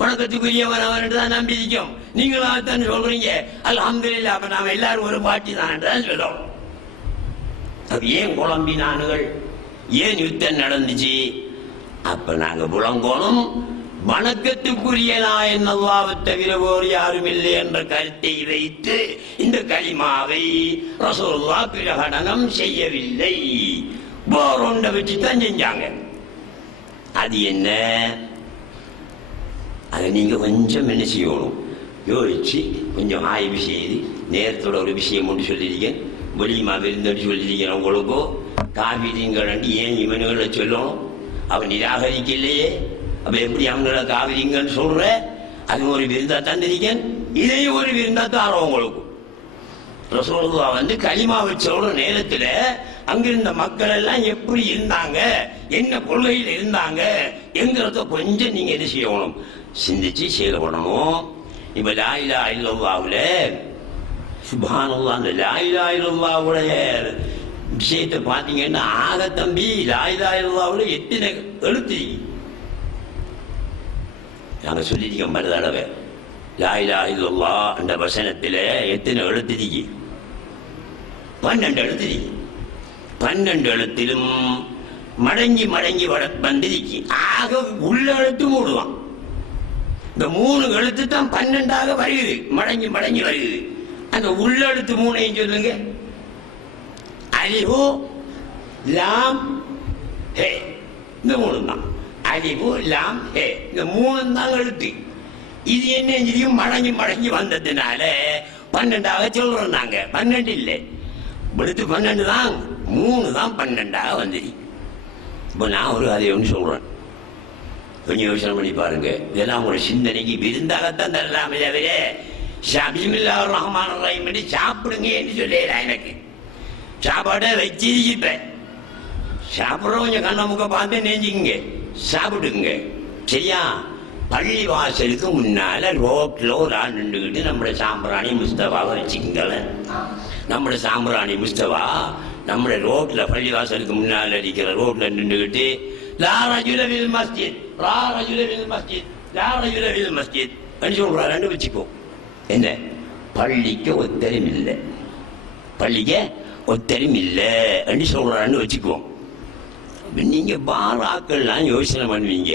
வணக்கத்துக்குரியவன் அவன் தான் நம்பி இருக்கோம். நீங்களாகத்தான் சொல்றீங்க அல்ஹம்துலில்லாஹ், அப்ப நாம எல்லாரும் ஒரு பாட்டி தான் சொல்றோம். அது ஏன் குழம்பினானுகள், ஏன் யுத்தம் நடந்துச்சு? அப்ப நாங்க புலங்கோணும் வணக்கத்துக்குரிய நாயன் அல்லாஹ்வை தவிர வேறு யாரும் இல்லை என்ற கருத்தை வைத்து இந்த கலிமாவை ரசூலுல்லாஹ் பிரகடனம் செய்யவில்லை, வேறொண்ட வச்சு தான் செஞ்சாங்க. அது என்ன? அதை நீங்க கொஞ்சம் என்ன செய்யணும், யோசிச்சு கொஞ்சம் ஆய்வு செய்து நேரத்தோட ஒரு விஷயம் ஒன்று சொல்லியிருக்கேன், வெளியுமா விருந்தோடு சொல்லியிருக்கேன். உங்களுக்கோ காவிரிங்கள் ஏன் இவனுகளை சொல்லணும்? அவன் நிராகரிக்கலையே, அப்ப எப்படி அவங்கள காவிரிங்கன்னு சொல்ற? அது ஒரு விருந்தா தந்திருக்கேன், இதையும் ஒரு விருந்தா தாரோம் உங்களுக்கு. ரசூலுல்லாஹ் வந்து கலிமாவை சொல்ற நேரத்துல அங்கிருந்த மக்கள் எல்லாம் எப்படி இருந்தாங்க, என்ன கொள்கையில் இருந்தாங்க என்கிறத கொஞ்சம் நீங்க என்ன செய்யணும், சிந்திச்சு செயல்படணும். இப்ப லா இலாஹ இல்லல்லாஹ்வுல சுப்ஹானல்லாஹ், அந்த லா இலாஹ இல்லல்லாஹ்வுடைய விஷயத்தை பார்த்தீங்கன்னா ஆக தம்பி லா இலாஹ இல்லல்லாஹ்வுல எத்தனை எழுத்து நாங்க சொல்லிருக்க மருதளவை. லா இலாஹ இல்லல்லாஹ் அந்த வசனத்துல எத்தனை எழுத்து? 12 எழுத்து. 12 எழுத்திலும் மடங்கி மடங்கி வந்திருக்கு. ஆக உள்ள எழுத்து மூடுவான். இந்த 3 எழுத்து தான் 12ஆக வருகிறது, மடங்கி மடங்கி வருகிறது. அந்த உள்ள எழுத்து 3ஐயும் சொல்லுங்க. அலிஃபு லாம் ஹே, இந்த 3 தான். அலிஃபு லாம் ஹே, இந்த 3 தான் எழுத்து. இது என்ன செஞ்சிருக்கும், மடங்கி மடங்கி வந்ததுனால 12ஆக சொல்றோம் நாங்க. 12 இல்லை, எழுத்து 12 தான், 3 தான் 12ஆக வந்துருக்கு. இப்போ நான் ஒரு அதை ஒன்று சொல்றேன், கொஞ்சம் யோசனை பண்ணி பாருங்க. இதெல்லாம் உங்களோட சிந்தனைக்கு விருந்தாகத்தான் தரலாமே தவிர பிஸ்மில்லாஹிர் ரஹ்மானிர் ரஹீம் என்று சாப்பிடுங்க என்று சொல்லல. எனக்கு சாப்பாடை வச்சிருப்பேன், சாப்பிட்ற கொஞ்சம் கண்ண முக்க பார்த்து நெஞ்சுக்குங்க, சாப்பிடுங்க. சரியா? பள்ளி வாசலுக்கு முன்னால ரோட்ல ஒரு ஆள் நின்றுக்கிட்டு நம்மளோட சாம்பிராணி முஸ்தபாவை வச்சுக்கங்களேன். நம்மளோட சாம்பிராணி முஸ்தபா நம்மளோட ரோட்ல பள்ளி வாசலுக்கு முன்னால இருக்கிற ரோட்ல நின்றுக்கிட்டு லா ரஜுல ஃபில் மஸ்ஜித், லா ரஜுல ஃபில் மஸ்ஜித், லா ரஜுல ஃபில் மஸ்ஜித் என்று சொல்றாரு. வச்சுக்கோ, என்ன பள்ளிக்கு ஒத்தரும் இல்லை, பள்ளிக்கு ஒத்தரும் இல்லை என்று சொல்றான்னு வச்சுக்குவோம். நீங்க பாராக்கள்லாம் யோசனை பண்ணுவீங்க,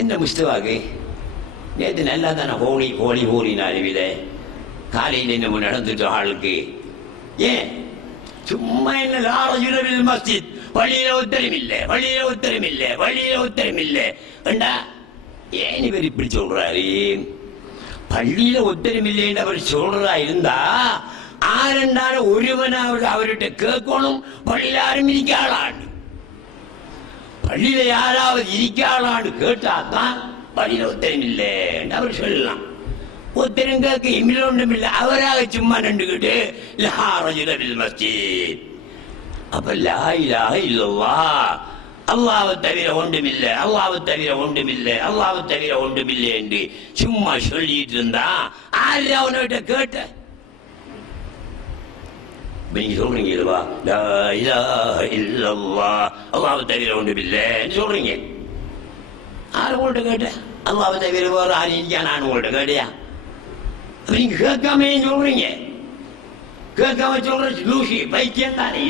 என்ன முஸ்தவாக்கு நேற்று நல்லா தானே ஹோலி ஹோலி ஹோலின்னு அறிவில காலையில் என்ன நடந்துட்டு ஆளுக்கு ஏன் சும்மா என்ன லா ரஜுல ஃபில் மஸ்ஜித், வழியில உத்தரம் இல்லை, வழியில உத்தரம் இல்லை, வழியில உத்தரம் இல்லை ஏண்டா ஏன் இவர் இப்படி சொல்றாரு? பள்ளியில உத்தரம் இல்லைன்னு அவர் சொல்றதா இருந்தா ஆரண்டால ஒருவனாவது அவர்கிட்ட கேட்கணும், பள்ளியில யாரும் இருக்காளான்னு. பள்ளியில யாராவது இருக்காளான்னு கேட்டாதான் பள்ளியில உத்தரம் இல்லைன்னு அவர் சொல்லலாம். உத்தரம் கேட்க இமில ஒன்றும் இல்லை, அவராக சும்மா நின்றுக்கிட்டு லா ரஜுல ஃபில் மஸ்ஜித். அப்ப லா இலாஹ இல்லல்லாஹ், அல்லாஹ்வை தவிர ஒன்றுமில்லை, அல்லாஹ்வை தவிர ஒன்றுமில்லை, அல்லாஹ்வை தவிர ஒன்றுமில்லை என்று சும்மா சொல்லிட்டு இருந்தா ஆறு அவன்கிட்ட கேட்ட நீங்க சொல்றீங்க இல்லவா, லா இலாஹ இல்லல்லாஹ் அல்லாஹ்வை தவிர ஒன்றுமில்லைன்னு சொல்றீங்க. ஆறு உங்கள்கிட்ட கேட்ட அல்லாஹ்வை தவிர வேறு ஆறு இருக்கியா? நான் உங்கள்கிட்ட கேட்டியா? நீங்க கேட்காம சொல்றீங்க, கேட்காம சொல்ற லூசி பைத்தியம் தானே.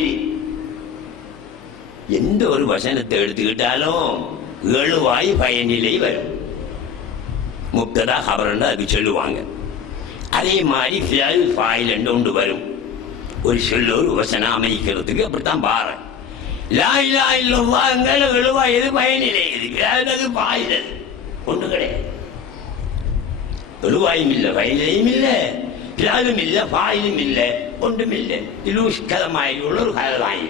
எந்த ஒரு வசனத்தை எடுத்துக்கிட்டாலும் எழுவாய் பயனிலை வரும், முப்ததா ஹபரன்னு அதுக்கு சொல்லுவாங்க. அதே மாதிரி ஃபியல் ஃபாயில் என்று ஒன்று வரும், ஒரு சொல்ல ஒரு வசனம் அமைக்கிறதுக்கு அப்படித்தான் பாரு. லா இலாஹ இல்லல்லாஹ்ங்கிற எழுவாய் எது பயனிலை, அது ஃபாயில், அது ஒன்று கிடையாது. எழுவாயும் இல்லை, பயனிலையும் இல்லை, ஃபியலும் இல்லை, ஃபாயிலும் இல்லை, ஒன்றும் இல்லை. லூஸ் கதமாய் உள்ள ஒரு கதமாய்.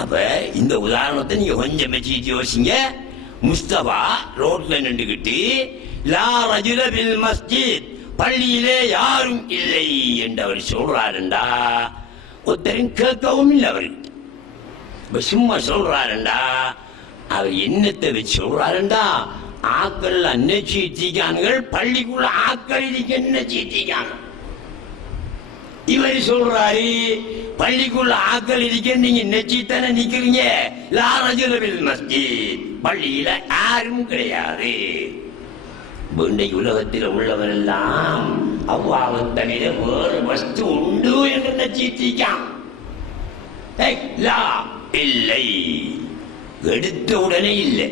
அப்ப இந்த உதாரணத்தை நீங்க கொஞ்சம் மெச்சிட்டு யோசிங்க. முஸ்தபா ரோட்ல நின்றுகிட்டு லா ரஜுல ஃபில் மஸ்ஜித், பள்ளியிலே யாரும் இல்லை என்று அவர் சொல்றாருண்டா ஒருத்தரும் கேட்கவும் இல்லை. அவருக்கு சும்மா சொல்றாருண்டா அவர் என்னத்தை வச்சு சொல்றாருண்டா, ஆக்கள் அன்ன சீட்டிக்கானுங்கள், பள்ளிக்குள்ள ஆக்கள் இதுக்கு என்ன சீட்டிக்காங்க இவர் சொல்றாரு பள்ளிக்குள்ள ஆக்கள் இருக்க நீங்க நெச்சித்தானே நிக்கிறீங்க. லா ரஜுலபில் மஸ்ஜித், பள்ளியில யாரும் கிடையாது. இன்றைக்கு உலகத்தில் உள்ளவரெல்லாம் அவ்வாவை தவிர வேறு வஸ்து உண்டு என்று நச்சித்திக்கான். இல்லை, எடுத்த உடனே இல்லை.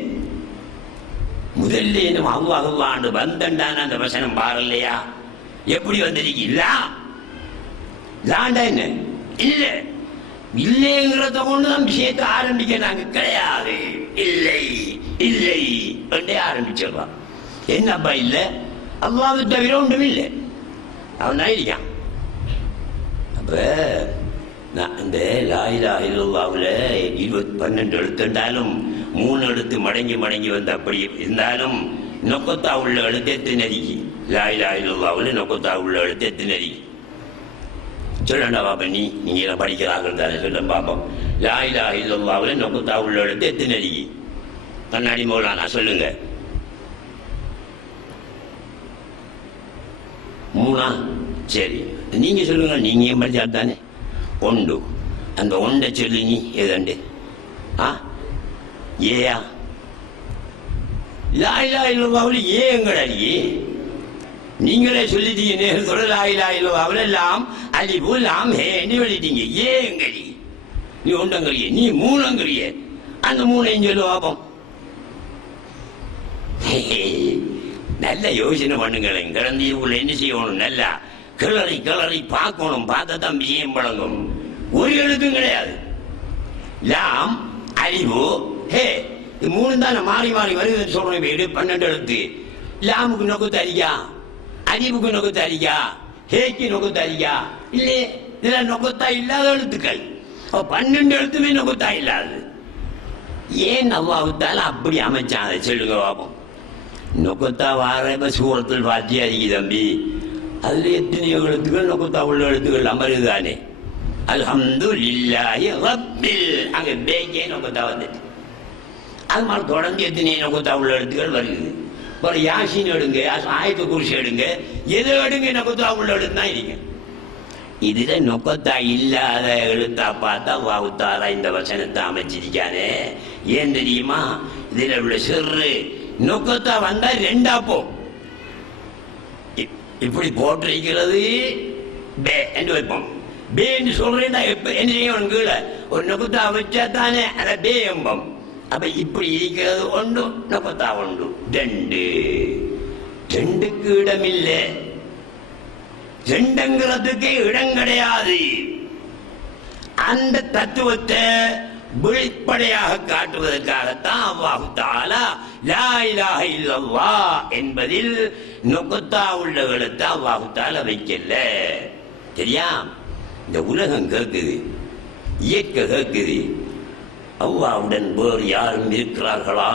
முதல்ல நம்ம அவ்வாண்டு வந்தண்டான அந்த வசனம் பாரலையா, எப்படி வந்திருக்கீங்களா? லாண்டா என்ன இல்ல இல்லைங்கிறத கொண்டுதான் விஷயத்தை ஆரம்பிக்க நாங்க கிடையாது. இல்லை இல்லை என்றே ஆரம்பிச்சிடலாம். என்னப்பா இல்ல, அல்லாஹ்வை தவிர ஒன்றும் இல்லை, அவன் தான் இருக்கான். அப்ப இந்த லா இலாஹ இல்லல்லாஹ்வுல 12 எழுத்துண்டாலும் 3 எழுத்து மடங்கி மடங்கி வந்து அப்படி இருந்தாலும் நொக்கத்தா உள்ள எழுத்து எத்தினரிக்கு. லா இலாஹ இல்லல்லாஹ்வுல நொக்கத்தா உள்ள எழுத்து எத்தினரிக்கு சொல்லண்டா பாப்பா. நீங்க படிக்கிறார்கள் தானே, சொல்ல பாப்போம். லா இலாஹ இல்லல்லாஹ்வுல நொக்கத்தா உள்ள எழுத்து எத்தினரிக்கு கண்ணாடி மௌலானா சொல்லுங்க. 3 சரி, நீங்க சொல்லுங்க. நீங்க ஏன் படிச்சா தானே ஒன்று. அந்த ஒன்றை சொல்லு நீ ஏதாண்டு. ஏயா லா இலாஹ இல்லல்லாஹ்வுல ஏங்கடாடி நீங்களே சொல்லிட்டீங்க. நேரத்தோட லா இலாஹ இல்லல்லாஹ்வுல லாம் அலிஃபு லாம் ஹே நீ எழுதிட்டீங்க. ஏங்கடி நீ ஒன்றங்கறிய, நீ 3 அந்த 3 சொல்லு பாப்போம். நல்ல யோசனை பண்ணுங்களேன். கிடந்தீவுள்ள என்ன செய்யணும், நல்லா கிளறி பார்க்கணும். பார்த்தா தான் விஷயம் பழங்கும். ஒரு எழுத்தும் கிடையாது. லாம் அலிஃபு ஹே 3 தானே மாறி மாறி வருதுன்னு சொல்றேன். வீடு 12 எழுத்து. லாமுக்கு நொக்குத்து அடிக்கா, அலிஃபுக்கு நொக்குத்து அடிக்கா, ஹேக்கு நொக்குத்து அடிக்கா இல்லையே. இதுல நொக்குத்தா இல்லாத எழுத்துக்கள். 12 எழுத்துமே நொக்குத்தா இல்லாது. ஏன் அல்லாஹ்வுத்தால அப்படி அமைச்சான் அதை சொல்லுங்க பாப்போம். நொக்கத்தா வார சூரத்தில் பாத்தியா இருக்கு தம்பி. அதுல எத்தனையோ எழுத்துக்கள் நொக்கத்தா உள்ள எழுத்துக்கள் அமருதானே. அல்ஹம்துலில்லாஹி ரப்பில் அங்க பேக்கே நொக்கத்தா வந்துட்டு. அது மாதிரி தொடர்ந்து எத்தனையோ நொக்கத்தா உள்ள எழுத்துக்கள் வருது. ஒரு யாசின் எடுங்க, ஆயத்து குர்சி எடுங்க, எதை எடுங்க நொக்கத்தா உள்ள எழுத்து தான் இருக்கு. இதுல நொக்கத்தா இல்லாத எழுத்தா பார்த்தா வாவுத்தாரா இந்த வசனத்தை அமைச்சிருக்கானே. ஏன் தெரியுமா? இதுல உள்ள சிறு நொக்கத்தா வந்தா 2 போ. இப்படி போட்டிருக்கிறது பே என்று வைப்போம். பே என்று சொல்றேன்டா என்ன செய்யணும், கீழே ஒரு நொக்கத்தா வச்சா தானே அதை பே என்போம். அப்ப இப்படி இருக்கிறது ஒன்று, நொக்கத்தா ஒன்று. 2க்கு இடம் இல்லை. 2ங்கிறதுக்கே இடம் கிடையாது. அந்த தத்துவத்தை வெளிப்படையாக காட்டுவதற்காகத்தான் அல்லாஹ் தஆலா லா இலாஹ இல்லல்லாஹ் என்பதில் நொக்கத்தா உள்ள எழுத்தை அல்லாஹ் தஆலா வைக்கல. சரியா? இந்த உலகம் கேட்குது, இயற்கை கேட்குது, அல்லாஹ்வுடன் வேறு யாரும் இருக்கிறார்களா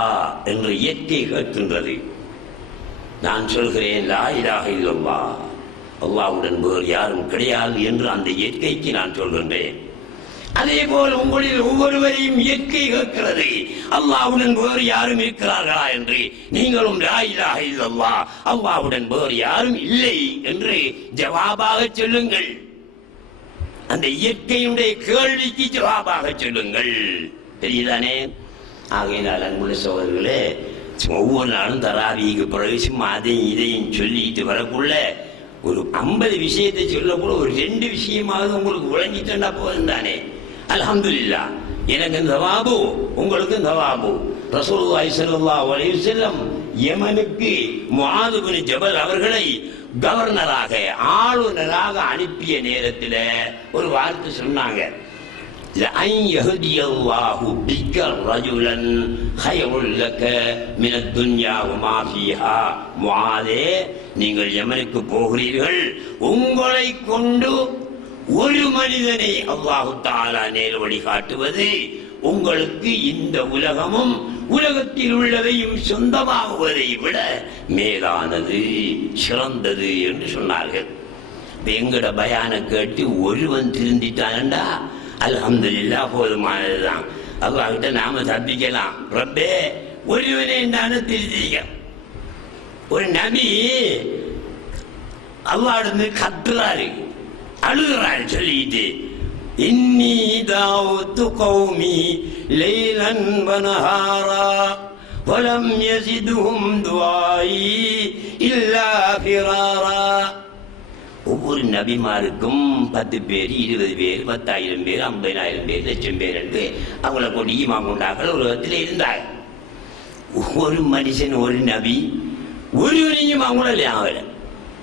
என்று இயற்கை கேட்கின்றது. நான் சொல்கிறேன் லா இலாஹ இல்லல்லாஹ், அல்லாஹ்வுடன் வேறு யாரும் கிடையாது என்று அந்த இயற்கைக்கு நான் சொல்கின்றேன். அதே போல் உங்களில் ஒவ்வொருவரையும் இயற்கை கேட்கிறது, அல்லாஹ்வுடன் வேறு யாரும் இருக்கிறார்களா என்று. நீங்களும் லா இலாஹ இல்லல்லாஹ், அல்லாஹ்வுடன் வேறு யாரும் இல்லை என்று ஜவாபாக சொல்லுங்கள். அந்த இயற்கையுடைய கேள்விக்கு ஜவாபாக சொல்லுங்கள். தெரியுதானே? ஆகையினால் அன்புள்ள சகோதரர்களே, ஒவ்வொரு நாளும் தராவிக்கு பிறகு சும்மா அதையும் இதையும் சொல்லிட்டு வரக்குள்ள ஒரு 50 விஷயத்தை சொல்லக்கூட ஒரு 2 விஷயமாவது உங்களுக்கு விளங்கிட்டா போதும் தானே. அல்ஹம்துலில்லாஹ். எனக்கு தவாபு, உங்களுக்கு தவாபு. ரசூலுல்லாஹி ஸல்லல்லாஹு அலைஹி வஸல்லம் யமனுக்கு முஆது பின் ஜபல் அவர்களை கவர்னராக, ஆளுநராக அனுப்பிய நேரத்தில் ஒரு வார்த்தை சொன்னாங்க. لأن يهدي الله بك رجلا خير لك من الدنيا وما فيها. முஆதே, நீங்கள் யமனுக்கு போகிறீர்கள், உங்களை கொண்டு ஒரு மனிதனை அல்லாஹ் தஆலா நேர் வழி காட்டுவது உங்களுக்கு இந்த உலகமும் உலகத்தில் உள்ளதையும் சொந்தமாகுவதை விட மேலானது, சிறந்தது என்று சொன்னார்கள். எங்கட பயான கேட்டு ஒருவன் திருந்திட்டான்டா அல்ஹம்துலில்லாஹ், போதுமானதுதான். அல்லாஹ்கிட்ட நாம தப்பிக்கலாம். ரப்பே ஒருவனே தானே திருந்திக்க. ஒரு நபி அல்லாஹ்விடம் கத்துறாரு, அழுகிறார் சொல்லிட்டு இன்னி தாவுத்து கௌமி லைலன் வனஹாரா வலம் யஸிதுஹும் துஆஇ இல்லா ஃபிராரா. ஒவ்வொரு நபிமாருக்கும் 10 பேர் 20 பேர் 10,000 பேர் 50,000 பேர் 1,00,000 பேர் என்று அவங்கள கொண்டு ஈமான் கொண்டார்கள் உலகத்தில் இருந்தார். ஒரு மனுஷன் ஒரு நபி ஒருவனையும் அவங்கள அவரை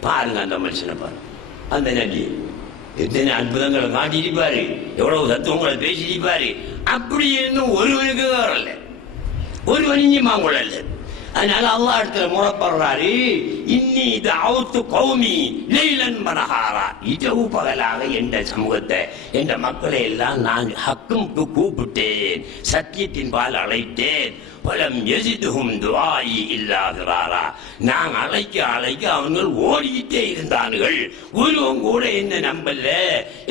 பாருங்க. அந்த மனுஷனை பாருங்க, அந்த நபி எத்தனை அற்புதங்களை காட்டியிருப்பாரு, எவ்வளவு தத்துவங்களை பேசியிருப்பாரு. அப்படி இருந்தும் ஒருவனுக்கு வரல, ஒருவனையும் அவங்கள. அதனால அல்லாஹ் இடத்துல முறப்படுறாரு, இன்னி தஅவுத்து கௌமி லைலன் வனஹாரா, இரவு பகலாக என்ற சமூகத்தை என்ற மக்களை எல்லாம் நான் ஹக்குக்கு கூப்பிட்டேன், சத்தியத்தின் பால் அழைத்தேன். பலம் யஸிதுஹும் துஆஇ இல்லா ஃபிராரா, நான் அழைக்க அழைக்க அவர்கள் ஓடிக்கிட்டே இருந்தார்கள், ஒருவன் கூட என்ன நம்பல,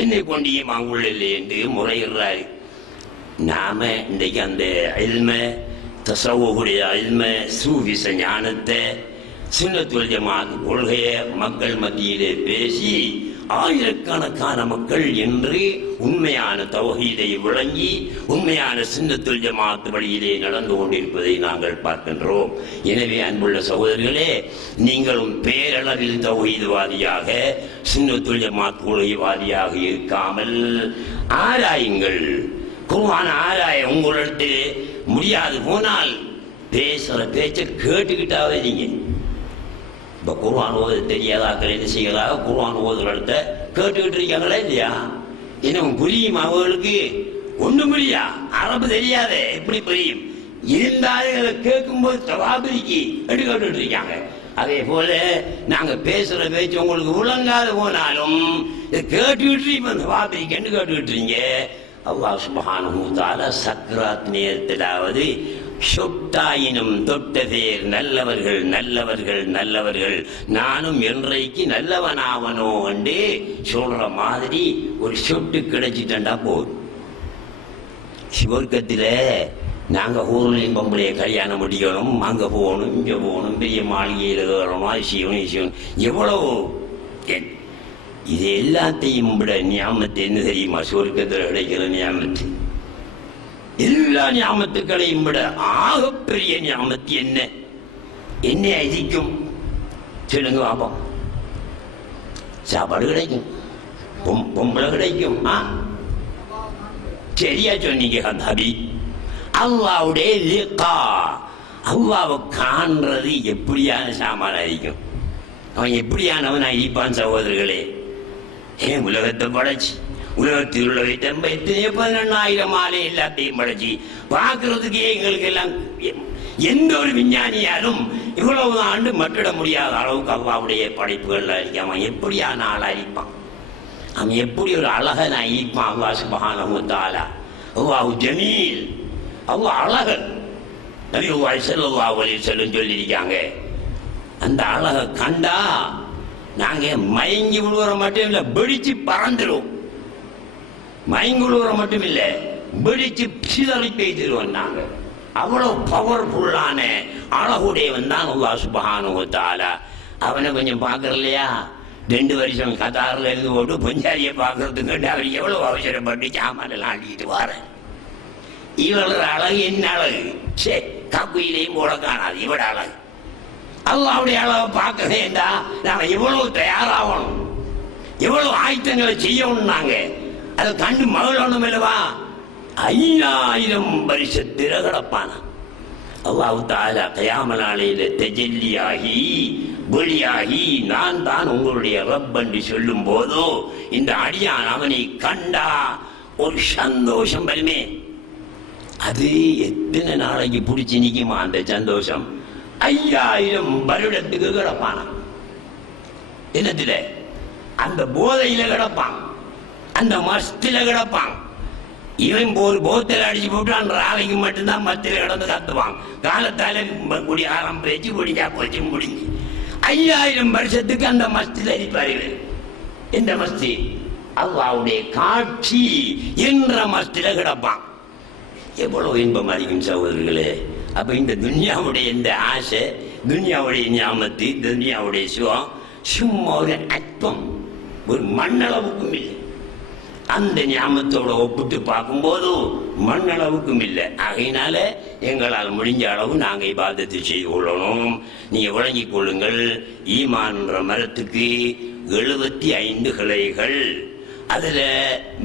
என்னை கொண்டியும் அவங்கள என்று முறையிடுறாரு. நாம இன்றைக்கு அந்த இல்மை, தஸவ்வுடைய இல்மை, சூஃபிச ஞானத்தை, சுன்னத்துல் ஜமாத் கொள்கையை மக்கள் மத்தியிலே பேசி ஆயிரக்கணக்கான மக்கள் என்று உண்மையான தௌஹீதை விளங்கி உண்மையான சுன்னத்துல் ஜமாத் வழியிலே நடந்து கொண்டிருப்பதை நாங்கள் பார்க்கின்றோம். எனவே அன்புள்ள சகோதரர்களே, நீங்களும் பேரளவில் தௌஹீத்வாதியாக சுன்னத்துல் ஜமாத் கொள்கைவாதியாக இருக்காமல் ஆராயுங்கள். குர்ஆன் ஆராய உங்களுக்கு முடியாது போனால் பேசுற பேச்சை கேட்டுக்கிட்டாவே நீங்க. இப்ப குர்ஆன் ஓத தெரியாதாக்கள் என்ன செய்யறாங்க, குர்ஆன் ஓதுறத கேட்டுக்கிட்டு இருக்காங்களா இல்லையா? இன்னும் புரியும் அவர்களுக்கு? ஒண்ணும் புரியா, அரபு தெரியாத எப்படி புரியும்? இருந்தாலும் அதை கேட்கும்போது தவாபிரிக்கு எடுத்துக்கிட்டு இருக்காங்க. அதே போல நாங்க பேசுற பேச்சு உங்களுக்கு விளங்காது போனாலும் கேட்டுக்கிட்டு இப்ப தவாபிரிக்கன்னு கேட்டுக்கிட்டு இருக்கீங்க. அல்லாஹ் சுப்ஹானஹு வ தஆலா சக்ராத் நேரத்திலாவது சொட்டாயினும் தொட்ட பேர் நல்லவர்கள் நல்லவர்கள் நல்லவர்கள், நானும் என்றைக்கு நல்லவனாவனோ என்று சொல்ற மாதிரி ஒரு சொட்டு கிடைச்சிட்டா போதும். சிவர்க்கத்தில் நாங்கள் ஊர்லேயும் பொம்பளையை கல்யாணம் முடிக்கணும், அங்கே போகணும் இங்கே போகணும், பெரிய மாளிகையில் வரணும், சிவன் எவ்வளவு. இது எல்லாத்தையும் விட ஞாபகத்தை என்ன தெரியுமா? சொர்க்கத்தில் கிடைக்கிற ஞாபகத்து, எல்லா ஞாபகத்துக்களையும் விட ஆகப்பெரிய ஞாபகத்து என்ன? என்ன அதிக்கும் சொல்லுங்க பாப்போம். சாப்பாடு கிடைக்கும், பொம்பளை கிடைக்கும். சரியா சொன்னீங்க ஹபி. அல்லாவுடைய லிகா, அல்லாவை காண்றது எப்படியான சாமான இருக்கும்? அவன் எப்படியானவன் இருப்பான் சகோதரர்களே? ஏன் உலகத்தை படைச்சு உலகத்தில் உள்ள எத்தனையோ 11,000 ஆலை எல்லாத்தையும் படைச்சு பார்க்கறதுக்கே எங்களுக்கு எல்லாம் எந்த ஒரு விஞ்ஞானியாலும் இவ்வளவு ஆண்டு மட்டிட முடியாத அளவுக்கு அல்லாவுடைய படைப்புகள் இருக்க. அவன் எப்படியான ஆளா இருப்பான்? அவன் எப்படி ஒரு அழகனா இருப்பான்? அல்லாஹ் சுப்ஹானஹு வ தஆலா அல்லாஹு ஜமீல், அல்லாஹ் அழகன். நபி ஸல்லல்லாஹு அலைஹி வஸல்லம் சொல்லியிருக்காங்க, அந்த அழகை கண்டா நாங்க மயங்கி விழுவற மட்டும் இல்லை, வெடிச்சு பறந்துடும். மயங்கி விழுவற மட்டும் இல்லை, வெடிச்சு சிதறி பெய்திருவோம். நாங்க அவ்வளவு பவர்ஃபுல்லான அழகுடையவன் தான் அல்லாஹ் சுப்ஹானஹு வ தஆலா. அவனை கொஞ்சம் பார்க்கறலையா? 2 வருஷம் கத்தாரில் இருந்து போட்டு பொஞ்சாரியை பார்க்கறதுக்கு அவர் எவ்வளவு அவசரப்பட்டு சாமானெல்லாம் அள்ளிட்டு வாரேன். இவளோட அழகு என்ன அழகு? சே, கக்குயிலையும் போட காணாது இவட அழகு. அல்லாவுடைய அளவை பார்க்கறேன்டா நாம எவ்வளவு தயாராகணும், எவ்வளவு ஆயத்தங்களை செய்யணும். நாங்க அதை கண்டு மகிழணும் இல்லவா? 5000 வருஷத்தில கிடப்பான அல்லாஹ் தஆலா கியாம நாளையில தஜல்லியாகி வெளியாகி நான் தான் உங்களுடைய ரப் என்று சொல்லும் போதோ இந்த அடியான் அவனை கண்டா ஒரு சந்தோஷம் வருமே. அது எத்தனை நாளைக்கு பிடிச்சி நிக்குமா அந்த சந்தோஷம்? 5000 வருடத்துக்கு கிடப்பான. என்னத்துல? அந்த போதையில கிடப்பான், அந்த மஸ்தில கிடப்பான். இவன் ஒரு போத்தில் அடிச்சு போட்டு அந்த ராவைக்கு மட்டும்தான் மத்தில கிடந்து கத்துவான். காலத்தால குடி ஆரம்பிச்சு குடிஞ்சா போச்சு முடிஞ்சு 5000 வருஷத்துக்கு அந்த மஸ்தில அடிப்பாரு. எந்த மஸ்தி? அல்லாஹ்வுடைய காட்சி என்ற மஸ்தில கிடப்பான். எவ்வளவு இன்பம் அறிக்கும் சகோதரர்களே. அப்ப இந்த துன்யாவுடைய இந்த ஆசை, துன்யாவுடைய ஞாபகத்து, துன்யாவுடைய சுகம் சும்மா ஒரு அற்பம். ஒரு மண்ணளவுக்கும் இல்லை. அந்த ஞாபகத்தோட ஒப்பிட்டு பார்க்கும்போது மண்ணளவுக்கும் இல்லை. ஆகையினால எங்களால் முடிஞ்ச அளவு நாங்கள் இபாதத்தை செய்து கொள்ளணும். நீங்க விளங்கிக் கொள்ளுங்கள், ஈமான்ற மரத்துக்கு 75 கிளைகள். அதுல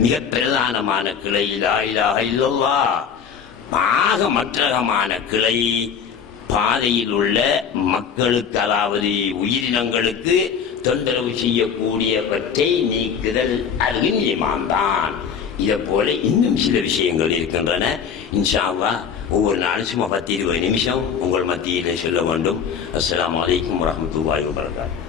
மிக பிரதானமான கிளை லா இலாஹ இல்லல்லாஹ். ஆக மற்றகமான கிளை பாதையில் உள்ள மக்களுக்கு, அதாவது உயிரினங்களுக்கு தொந்தரவு செய்யக்கூடியவற்றை நீக்குதல், அது ஈமான் தான். இதை போல இன்னும் சில விஷயங்கள் இருக்கின்றன. இன்ஷா அல்லாஹ் ஒவ்வொரு நாளும் சும்மா 10-20 நிமிஷம் உங்கள் மத்தியில் சொல்ல வேண்டும். அஸ்ஸலாமு அலைக்கும் வரஹ்மத்துல்லாஹி வபரகாத்துஹு.